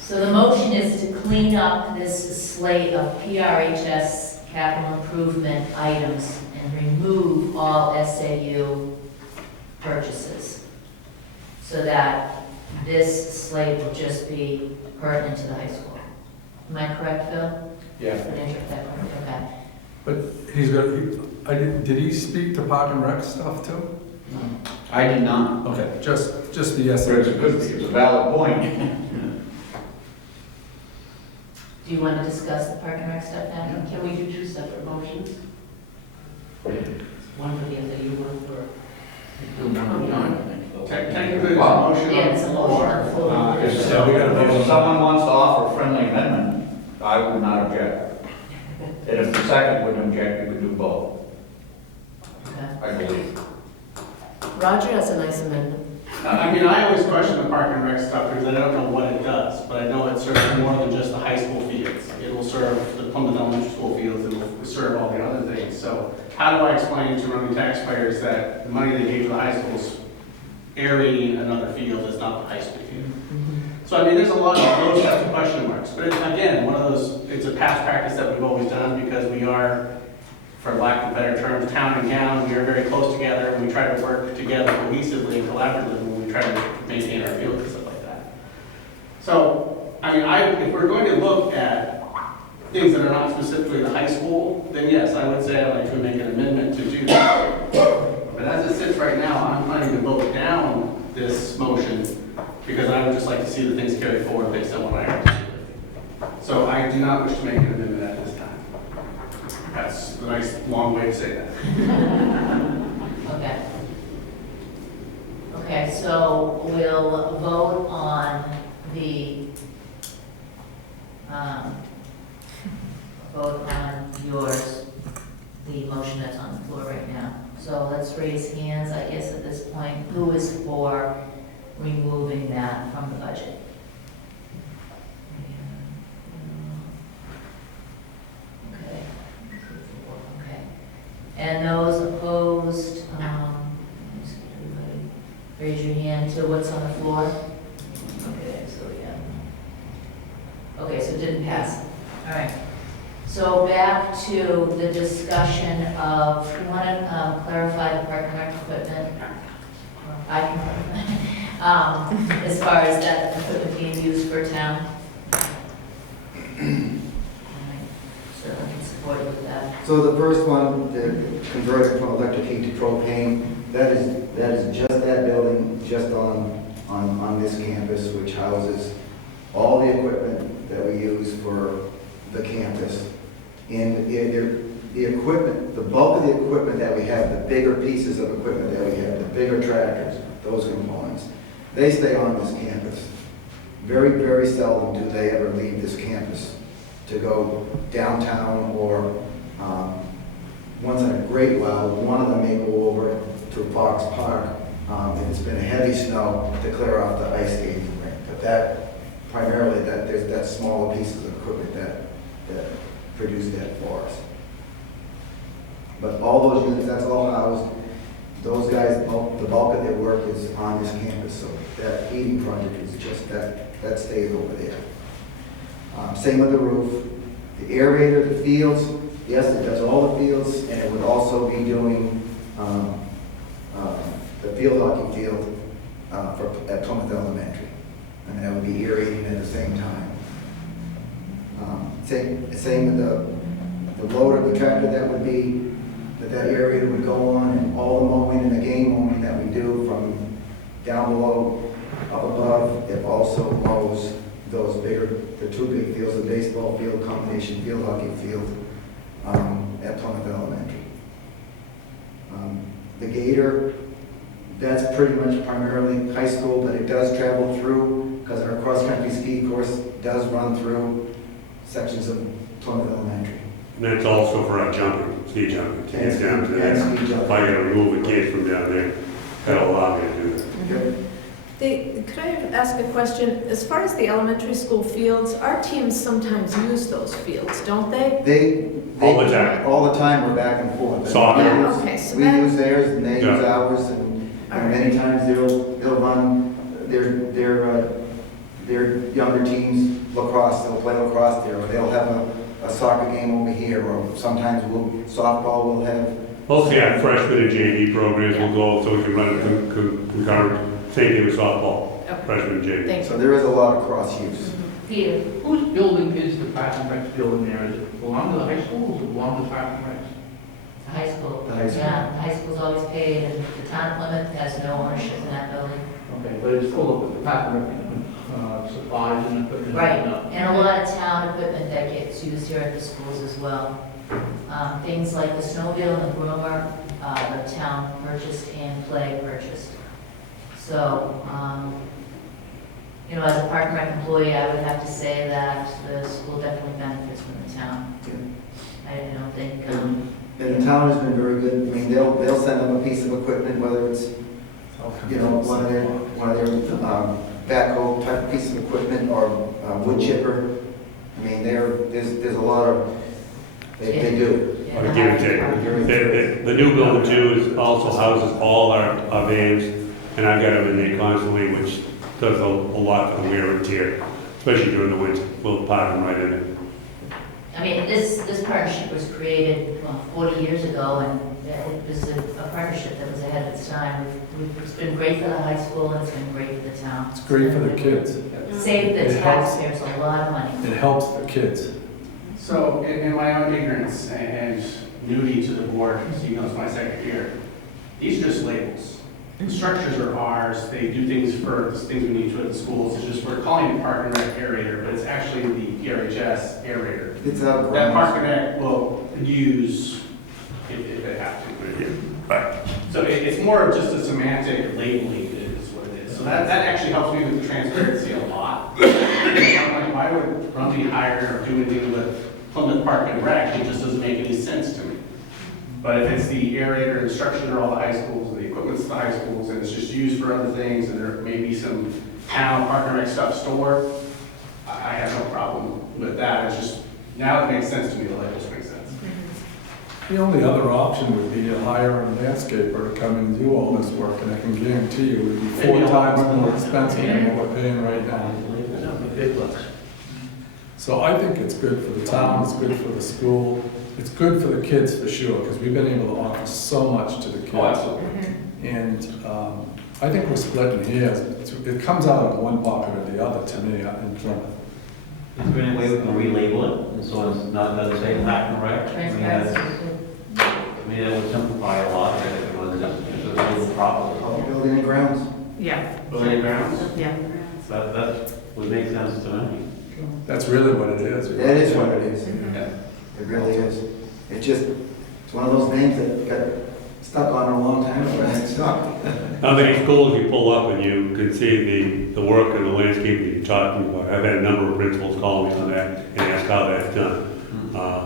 So the motion is to clean up this slate of PRHS capital improvement items and remove all SAU purchases, so that this slate will just be pertinent to the high school. Am I correct, Phil? Yeah. Okay. But he's got, did he speak to Park and Rec stuff too? I did not. Okay, just the It's SAU. a valid point. Do you want to discuss the park and rec stuff now? Can we do two separate motions? One for the SAU, one for. Technically, it's a motion Yeah, on it's the a motion on the floor. floor. If someone wants to offer a friendly amendment, I would not object. And if the second wouldn't object, we would do both, Okay. I believe. Roger has a nice amendment. I mean, I always question the park and rec stuff because I don't know what it does, but I know it serves more than just the high school fields. It will serve the Plymouth Elementary School fields, and will serve all the other things. So how do I explain to running taxpayers that the money they gave to the high schools aerating another field is not the high school field? So I mean, there's a lot of those types of question marks. But it's, again, one of those, it's a past practice that we've always done because we are, for lack of better terms, town and gown. We are very close together, and we try to work together cohesively and collaboratively when we try to maintain our fields and stuff like that. So, I mean, if we're going to look at things that are not specifically the high school, then yes, I would say I'd like to make an amendment to do that. But as it sits right now, I'm planning to vote down this motion because I would just like to see the things carry forward based on what I heard. So I do not wish to make an amendment at this time. That's a nice, long way to say that. Okay. Okay, so we'll vote on the, vote on yours, the motion that's on the floor right now. So let's raise hands, I guess, at this point. Who is for removing that from the budget? Okay. Okay. And those opposed, raise your hand to what's on the floor. Okay, so yeah. Okay, so it didn't pass. All right. So back to the discussion of, you want to clarify the park and rec equipment? I can clarify. As far as that equipment being used for town? All right. So I can support you with that. So the first one, the converter from electric heat to propane, that is just that building, just on this campus, which houses all the equipment that we use for the campus. And the equipment, the bulk of the equipment that we have, the bigger pieces of equipment that we have, the bigger tractors, those components, they stay on this campus. Very, very seldom do they ever leave this campus to go downtown or once in a great while, one of them may go over to Fox Park if it's been a heavy snow to clear off the ice skating rink. But that, primarily, there's that smaller pieces of equipment that produce that for us. But all those units, that's all housed. Those guys, the bulk of their work is on this campus, so that heating project is just that stays over there. Same with the roof. The aerator, the fields, yes, it does all the fields, and it would also be doing the field hockey field at Plymouth Elementary. And that would be aerating at the same time. Same with the loader, the tractor that would be, that aerator would go on, and all the mowing and the game mowing that we do from down below, up above, it also mows those bigger, the two big fields, the baseball field, combination field hockey field at Plymouth Elementary. The Gator, that's pretty much primarily high school, but it does travel through, because our cross-country ski course does run through sections of Plymouth Elementary. And that's also for our jumping, ski jumping, to get down to that. And ski jumping. If I gotta remove a kid from down there, that'll allow me to do that. Yep. Could I ask a question? As far as the elementary school fields, our teams sometimes use those fields, don't they? They All the time. All the time, we're back and forth. Soccer. Yeah, okay, so We that- use theirs and they Yeah. use ours, and many times they'll run their younger teams lacrosse, they'll play lacrosse there, or they'll have a soccer game over here, or sometimes softball will have. Mostly our freshman and JV programs will go, so we can run it concurrent, same thing with softball, Okay. freshman and JV. Thank So you. there is a lot of cross use. Peter? Whose building is the Park and Rec building there? Is it belong to the high school or does it belong to the Park and Rec? The high school. The high school. Yeah, the high school's always paid, and the town of Plymouth has no ownership in that building. Okay, but it's full of the Park and Rec supplies and equipment. Right, and a lot of town equipment that gets used here at the schools as well. Things like the snowmobile and the groomer, the town purchased and Play purchased. So, as a park and rec employee, I would have to say that the school definitely benefits from the town. I don't think, And the town has been very good. I mean, they'll send them a piece of equipment, whether it's one of their backhoe type piece of equipment or wood chipper. I mean, there's a lot of, they do. Or give and take. The new building too is also houses all our vans, and I've got them in there constantly, which does a lot for the wear and tear, especially during the winter. We'll park them right in it. I mean, this partnership was created, 40 years ago, and it was a partnership that was ahead of its time. It's been great for the high school, and it's been great for the town. It's great for the kids. Saved the It helps. taxpayers a lot of money. It helps the kids. So in my own ignorance and newbie to the board, so you know it's my second year, these are just labels. The structures are ours, they do things for things we need to at the schools, it's just we're calling it Park and Rec aerator, but it's actually the PRHS aerator. It's That Park and Rec will use if they have to. Right. So it's more of just a semantic labeling is what it is. So that actually helps me with the transparency a lot. I'm like, why would Rumby hire or do anything with Plymouth Park and Rec? It just doesn't make any sense to me. But if it's the aerator and structures are all the high schools, and the equipment's the high schools, and it's just used for other things, and there may be some town Park and Rec stuff stored, I have no problem with that. It's just, now it makes sense to me, the labels make sense. The only other option would be to hire a landscaper to come and do all this work, and I can guarantee you it would be 4 times more expensive than what we're paying right now. So I think it's good for the town, it's good for the school, it's good for the kids for sure, because we've been able to offer so much to the kids. Oh, absolutely. And I think we're splitting hairs. It comes out of one pocket or the other to me in Plymouth. Is there any way we can relabel it, so it's not, doesn't say Park and Rec? I mean, it would simplify a lot if it was labeled properly. Public building and grounds. Yeah, Building grounds? yeah. That would make sense to me. That's really what it is. That is what it is. Yeah. It really is. It's one of those names that got stuck on a long time ago, and it's stuck. I think it's cool if you pull up and you can see the work and the landscape that you're talking about. I've had a number of principals call me on that and ask how that's done.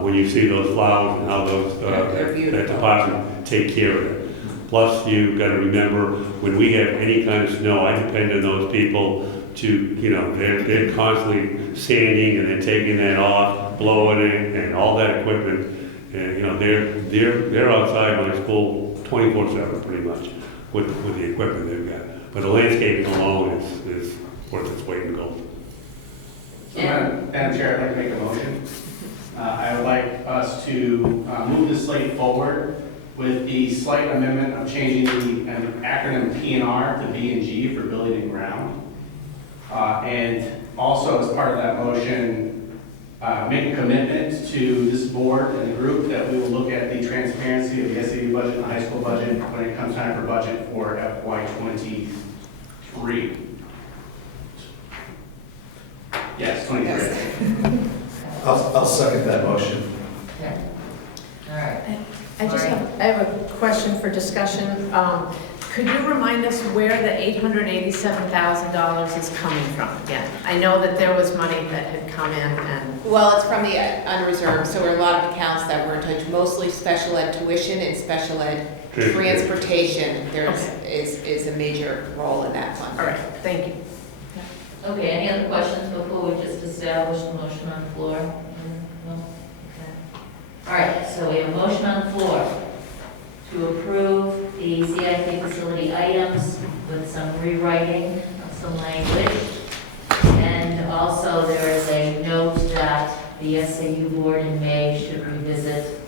When you see those flowers and how those, They're beautiful. that department take care of it. Plus, you've got to remember, when we have any kind of snow, I depend on those people to, they're constantly sanding and they're taking that off, blowing it and all that equipment. And, they're outside my school 24/7 pretty much with the equipment they've got. But the landscaping alone is worth its weight in gold. So Madam Chair, I'd like to make a motion. I would like us to move the slate forward with the slight amendment of changing the acronym P&R to B&G for building and ground. And also, as part of that motion, make a commitment to this board and the group that we will look at the transparency of the SAU budget and the high school budget when it comes time for budget for FY23. Yes, 23. Yes. I'll second that motion. Okay. All right. I have a question for discussion. Could you remind us where the $887,000 is coming from again? I know that there was money that had come in and, Well, it's from the unreserved, so there are a lot of accounts that were in touch, mostly special ed tuition and special ed transportation. Is a major role in that fund. all right, thank you. Okay, any other questions before we just establish the motion on the floor? No? Okay. All right, so we have a motion on the floor to approve the CIP facility items with some rewriting of some language. And also there is a note that the SAU board in May should revisit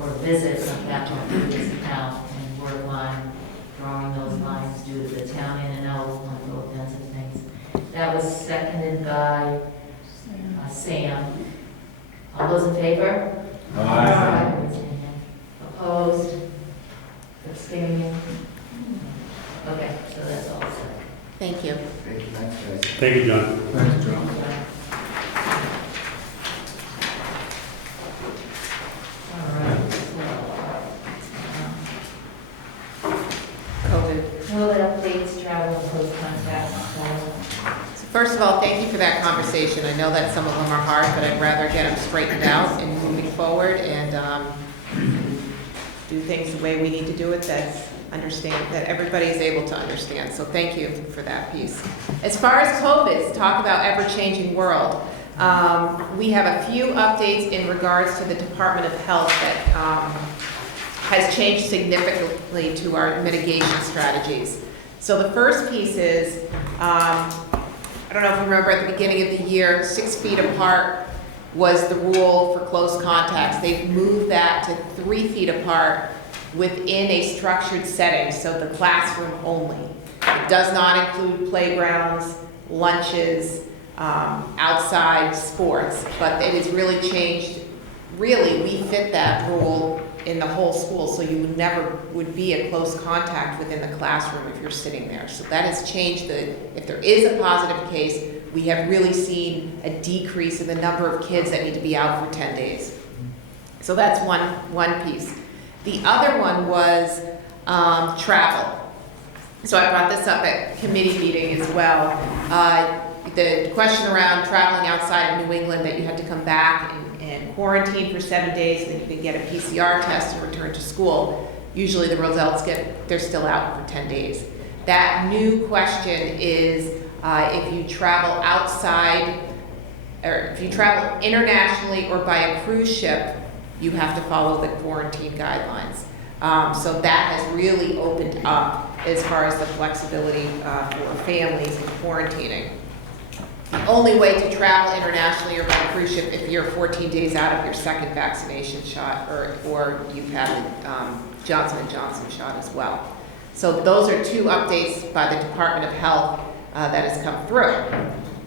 or visit some capital improvements account and work on drawing those lines due to the town in and out on both ends of things. That was seconded by Sam. All those in favor? Aye. Opposed? Abstaining? Okay, so that's all set. Thank you. Thank you, thanks, guys. Thank you, John. Thanks, John. All right, COVID. COVID updates, travel and post contact. First of all, thank you for that conversation. I know that some of them are hard, but I'd rather get them straightened out and moving forward and do things the way we need to do it. understand, that everybody is able to understand. So thank you for that piece. As far as COVID, talk about ever-changing world. We have a few updates in regards to the Department of Health that has changed significantly to our mitigation strategies. So the first piece is, I don't know if you remember at the beginning of the year, 6 feet apart was the rule for close contacts. They've moved that to 3 feet apart within a structured setting, so the classroom only. It does not include playgrounds, lunches, outside sports, but it has really changed. Really, we fit that rule in the whole school, so you never would be a close contact within the classroom if you're sitting there. So that has changed if there is a positive case, we have really seen a decrease in the number of kids that need to be out for 10 days. So that's one piece. The other one was travel. So I brought this up at committee meeting as well. The question around traveling outside of New England, that you had to come back and quarantine for 7 days, and then you can get a PCR test and return to school. Usually the results they're still out for 10 days. That new question is if you travel outside, or if you travel internationally or by a cruise ship, you have to follow the quarantine guidelines. So that has really opened up as far as the flexibility for families and quarantining. The only way to travel internationally or by cruise ship if you're 14 days out of your second vaccination shot, or you've had the Johnson & Johnson shot as well. So those are 2 updates by the Department of Health that has come through.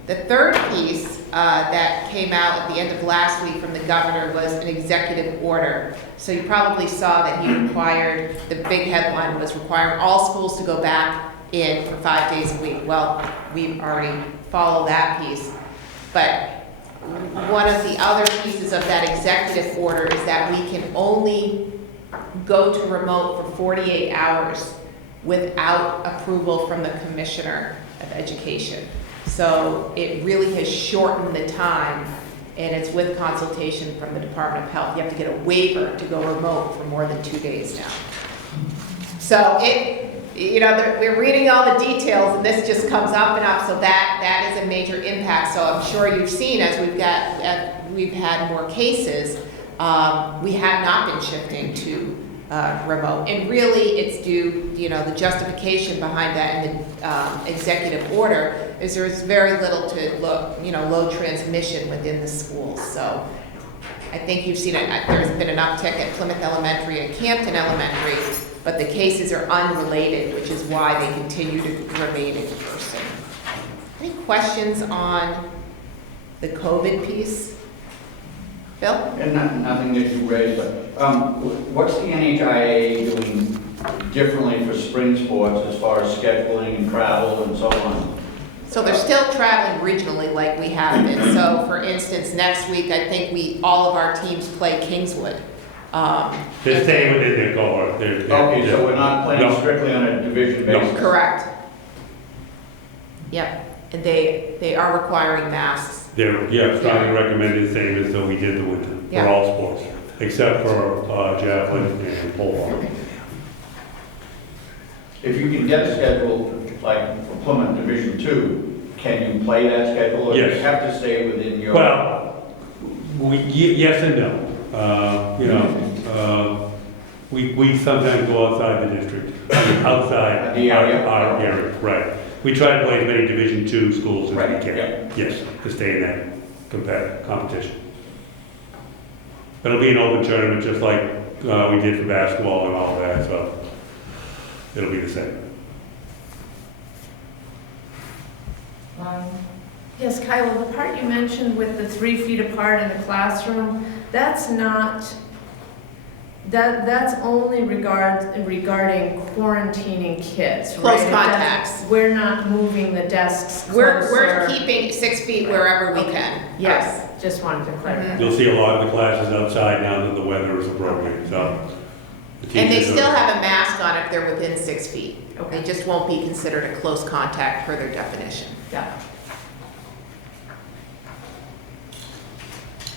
The third piece that came out at the end of last week from the governor was an executive order. So you probably saw that he required, the big headline was requiring all schools to go back in for 5 days a week. Well, we've already followed that piece. But one of the other pieces of that executive order is that we can only go to remote for 48 hours without approval from the Commissioner of Education. So it really has shortened the time, and it's with consultation from the Department of Health. You have to get a waiver to go remote for more than 2 days now. So we're reading all the details, and this just comes up and up, so that is a major impact. So I'm sure you've seen, as we've had more cases, we have not been shifting to remote. And really, it's due, the justification behind that in the executive order is there's very little to low transmission within the schools. So I think you've seen it. There's been an uptick at Plymouth Elementary and Campton Elementary, but the cases are unrelated, which is why they continue to remain in person. Any questions on the COVID piece? Bill? And nothing that you raised, but what's the NHIA doing differently for spring sports as far as scheduling and travel and so on? So they're still traveling regionally like we have been. So for instance, next week, I think all of our teams play Kingswood. They're staying within their cohort. Okay, so we're not playing strictly on a division basis? Correct. Yep, and they are requiring masks. They're, strongly recommended, same as though we did the winter, Yeah. for all sports, except for javelin and pole vault. If you can get a schedule, like for Plymouth Division 2, can you play that schedule? Or do you Yes. have to stay within your? Well, yes and no. We sometimes go outside the district, outside The area? our area, right. We try to play as many Division II schools as Right, we can, yeah. yes, to stay in that competition. But it'll be an open tournament, just like we did for basketball and all that, so it'll be the same. Yes, Kyla, the part you mentioned with the 3 feet apart in the classroom, that's not, that's only regarding quarantining kids, right? Close contacts. We're not moving the desks We're closer. keeping 6 feet wherever we Okay. can. Yes, just wanted to clarify. You'll see a lot of the classes outside now that the weather is appropriate, so. the And they teachers still are- have a mask on if they're within 6 feet. Okay. They just won't be considered a close contact per their definition. Yeah.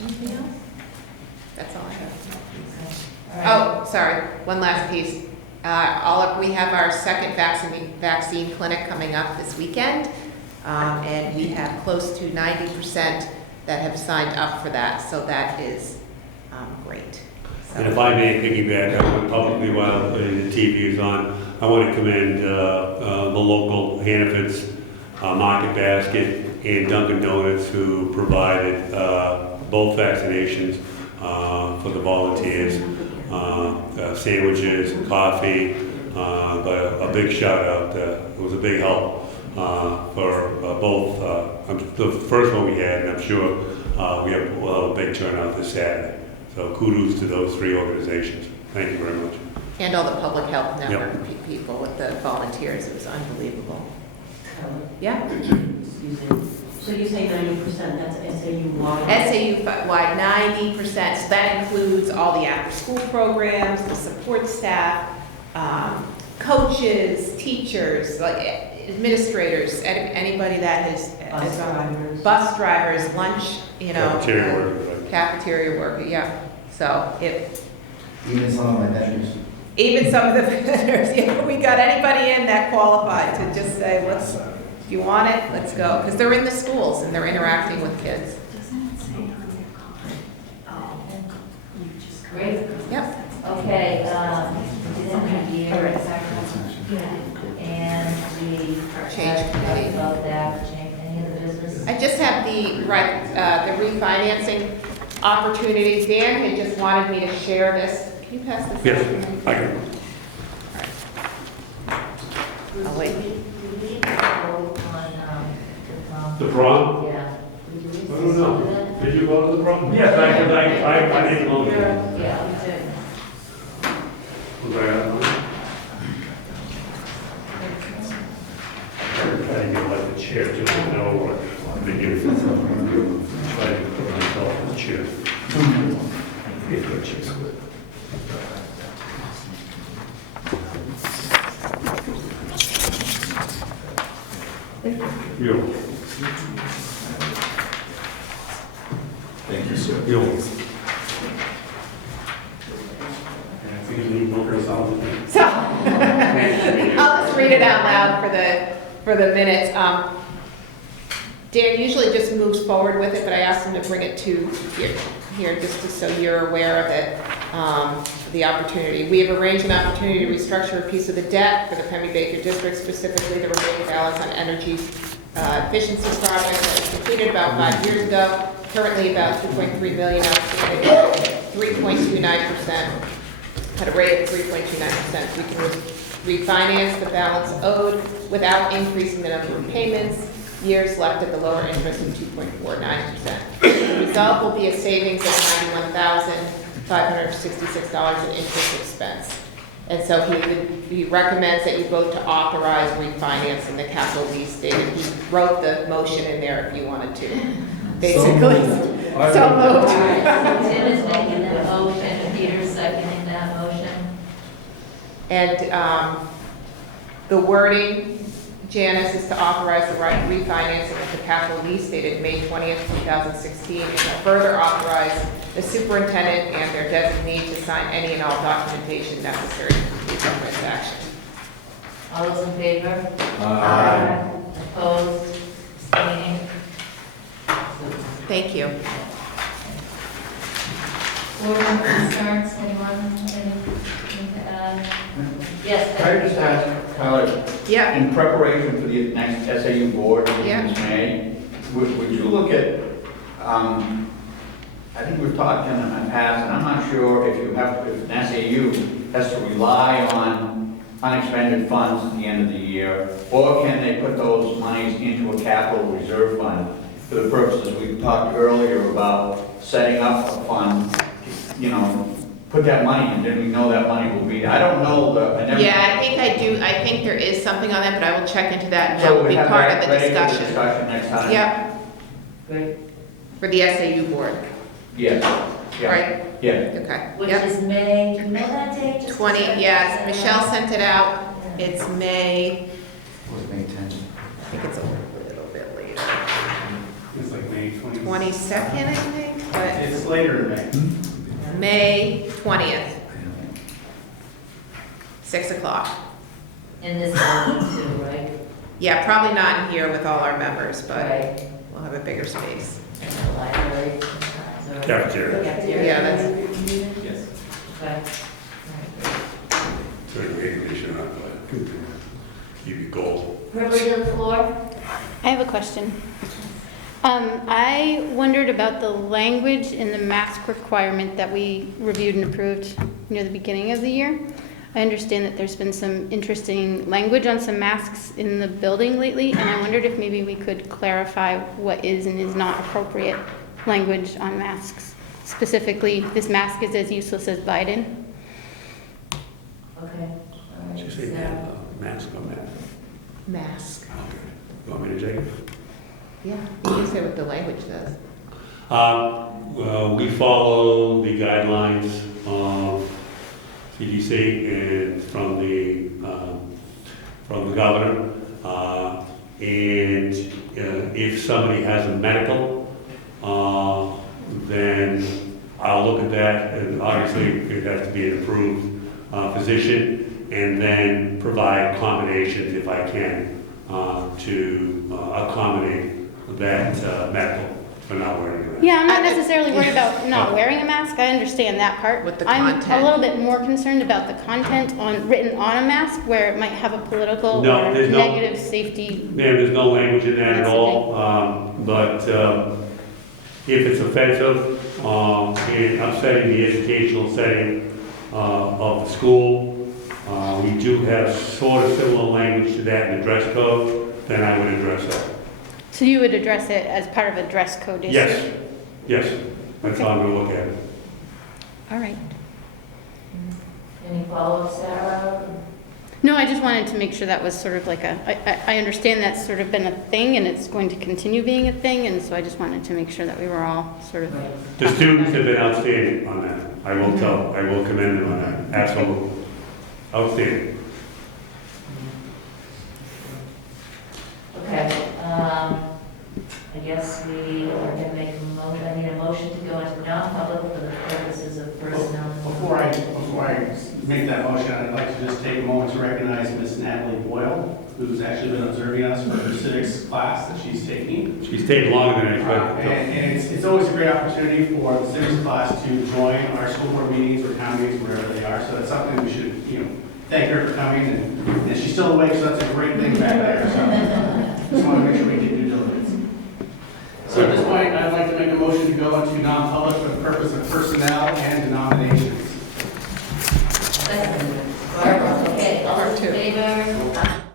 Anything else? That's all I have. All right. Oh, sorry, one last piece. We have our second vaccine clinic coming up this weekend, and we have close to 90% that have signed up for that, so that is great. So- And if I may piggyback, I went publicly while the TV is on, I want to commend the local Hannaford's Market Basket and Dunkin' Donuts who provided both vaccinations for the volunteers, sandwiches, coffee, but a big shout out. It was a big help for both. The first one we had, and I'm sure we'll have a big turnout this Saturday. So kudos to those three organizations. Thank you very much. And all the public health network people with the volunteers, it was unbelievable. Yeah? Excuse me. So you say 90%, that's SAU-wide? SAU-wide, 90%, so that includes all the after-school programs, the support staff, coaches, teachers, like administrators, anybody that is bus drivers, lunch, Cafeteria workers, right? cafeteria worker, yeah. So Even some of my nephews. even some of the vendors, we got anybody in that qualified to just say, if you want it, let's go. Because they're in the schools and they're interacting with kids. Great. Yep. Okay, then we hear and we Change committee. talked about that, change any of the business. I just have the refinancing opportunity. Dan had just wanted me to share this. Can you pass this? Yes, out? I can. I'll wait. We need to vote on, The prom? yeah. I don't know. Did you go to the prom? Yes, I didn't go. Yeah, we did. Was I out of line? I'm trying to get like the chair to know what I'm beginning. Try to put myself in the chair. Be a good chair. You. Thank you, sir. You. I think you need more something. So, I'll just read it out loud for the minutes. Dan usually just moves forward with it, but I asked him to bring it to here just so you're aware of it, the opportunity. We have arranged an opportunity to restructure a piece of the debt for the Pemmy Baker District, specifically the remaining balance on energy efficiency project that was completed about 5 years ago. Currently about $2.3 million outstanding, 3.29%. At a rate of 3.29%. We can refinance the balance owed without increasing the number of payments. Years left at the lower interest of 2.49%. The result will be a savings of $91,566 in interest expense. And so he recommends that you vote to authorize refinancing the capital lease stated. He wrote the motion in there if you wanted to. Basically, so moved. Tim is making that motion, and Peter's seconding that motion. And the wording, Janice, is to authorize the right refinancing of the capital lease dated May 20th, 2016, and to further authorize the superintendent and their designee to sign any and all documentation necessary to complete the transaction. All those in favor? Aye. Opposed? Abstaining? Thank you. Board concerns, anyone, anything to add? Yes, Can I just ask, Tyler, Yeah. in preparation for the next SAU board meeting Yeah. this May, would you look at, I think we've talked in the past, and I'm not sure if an SAU has to rely on unexpended funds at the end of the year, or can they put those monies into a capital reserve fund for the purposes we talked earlier about setting up a fund, put that money in, then we know that money will be, I don't know I never. Yeah, I think I do. I think there is something on that, but I will check into that, and that So will we be have part that of the ready for discussion. discussion next time? Yep, great, for the SAU board, Yes. Yeah. right? Yeah. Okay. which Yep. is May, do you know that date? Just 20, yes, Michelle sent it out. It's May, Was May 10th. I think it's a little bit later. It's like May 20th. 22nd, I think, but It's later in May. May 20th. 6 o'clock. In this building too, right? Yeah, probably not in here with all our members, but Right. we'll have a bigger space. In the library sometimes, or. Cafeteria. Cafeteria. Yeah, that's- Yes. Okay. All right, Certainly, air conditioner, but keep it cold. great. Privilege of the floor? I have a question. I wondered about the language in the mask requirement that we reviewed and approved near the beginning of the year. I understand that there's been some interesting language on some masks in the building lately, and I wondered if maybe we could clarify what is and is not appropriate language on masks. Specifically, this mask is as useless as Biden. Okay. All right. Did you say Sarah? mask or mask? Mask. You want me to take it? Yeah, you say what the language says. Well, we follow the guidelines of CDC and from the governor. And if somebody has a medical, then I'll look at that, and obviously it has to be an approved physician, and then provide accommodations if I can to accommodate that medical for not wearing a mask. Yeah, I'm not necessarily worried about not wearing a mask. I understand that part. With the I'm content. a little bit more concerned about the content written on a mask where it might have a political No, or there's no- negative safety. There's no language in that at all, but if it's offensive and upsetting the educational setting of the school, we do have sort of similar language to that in the dress code, then I would address that. So you would address it as part of a dress code issue? Yes, yes, that's how I'm gonna look at it. All right. Any follow-up, Sarah? No, I just wanted to make sure that was sort of like I understand that's sort of been a thing and it's going to continue being a thing, and so I just wanted to make sure that we were all sort of. Right. The students have been outstanding on that. I will commend them on that, absolutely. Outstanding. Okay, I guess we are gonna make a motion, I need a motion to go into non-public for the purposes of personnel. Before I make that motion, I'd like to just take a moment to recognize Miss Natalie Boyle, who's actually been observing us for her civics class that she's taking. She's taken longer than I expected. And it's always a great opportunity for the civics class to join our school board meetings or town meetings, wherever they are. So that's something we should, thank her for coming. And she's still awake, so that's a great thing back there. So just want to make sure we do due diligence. So at this point, I'd like to make a motion to go into non-public for the purpose of personnel and nominations. Barbara, okay, all those in favor?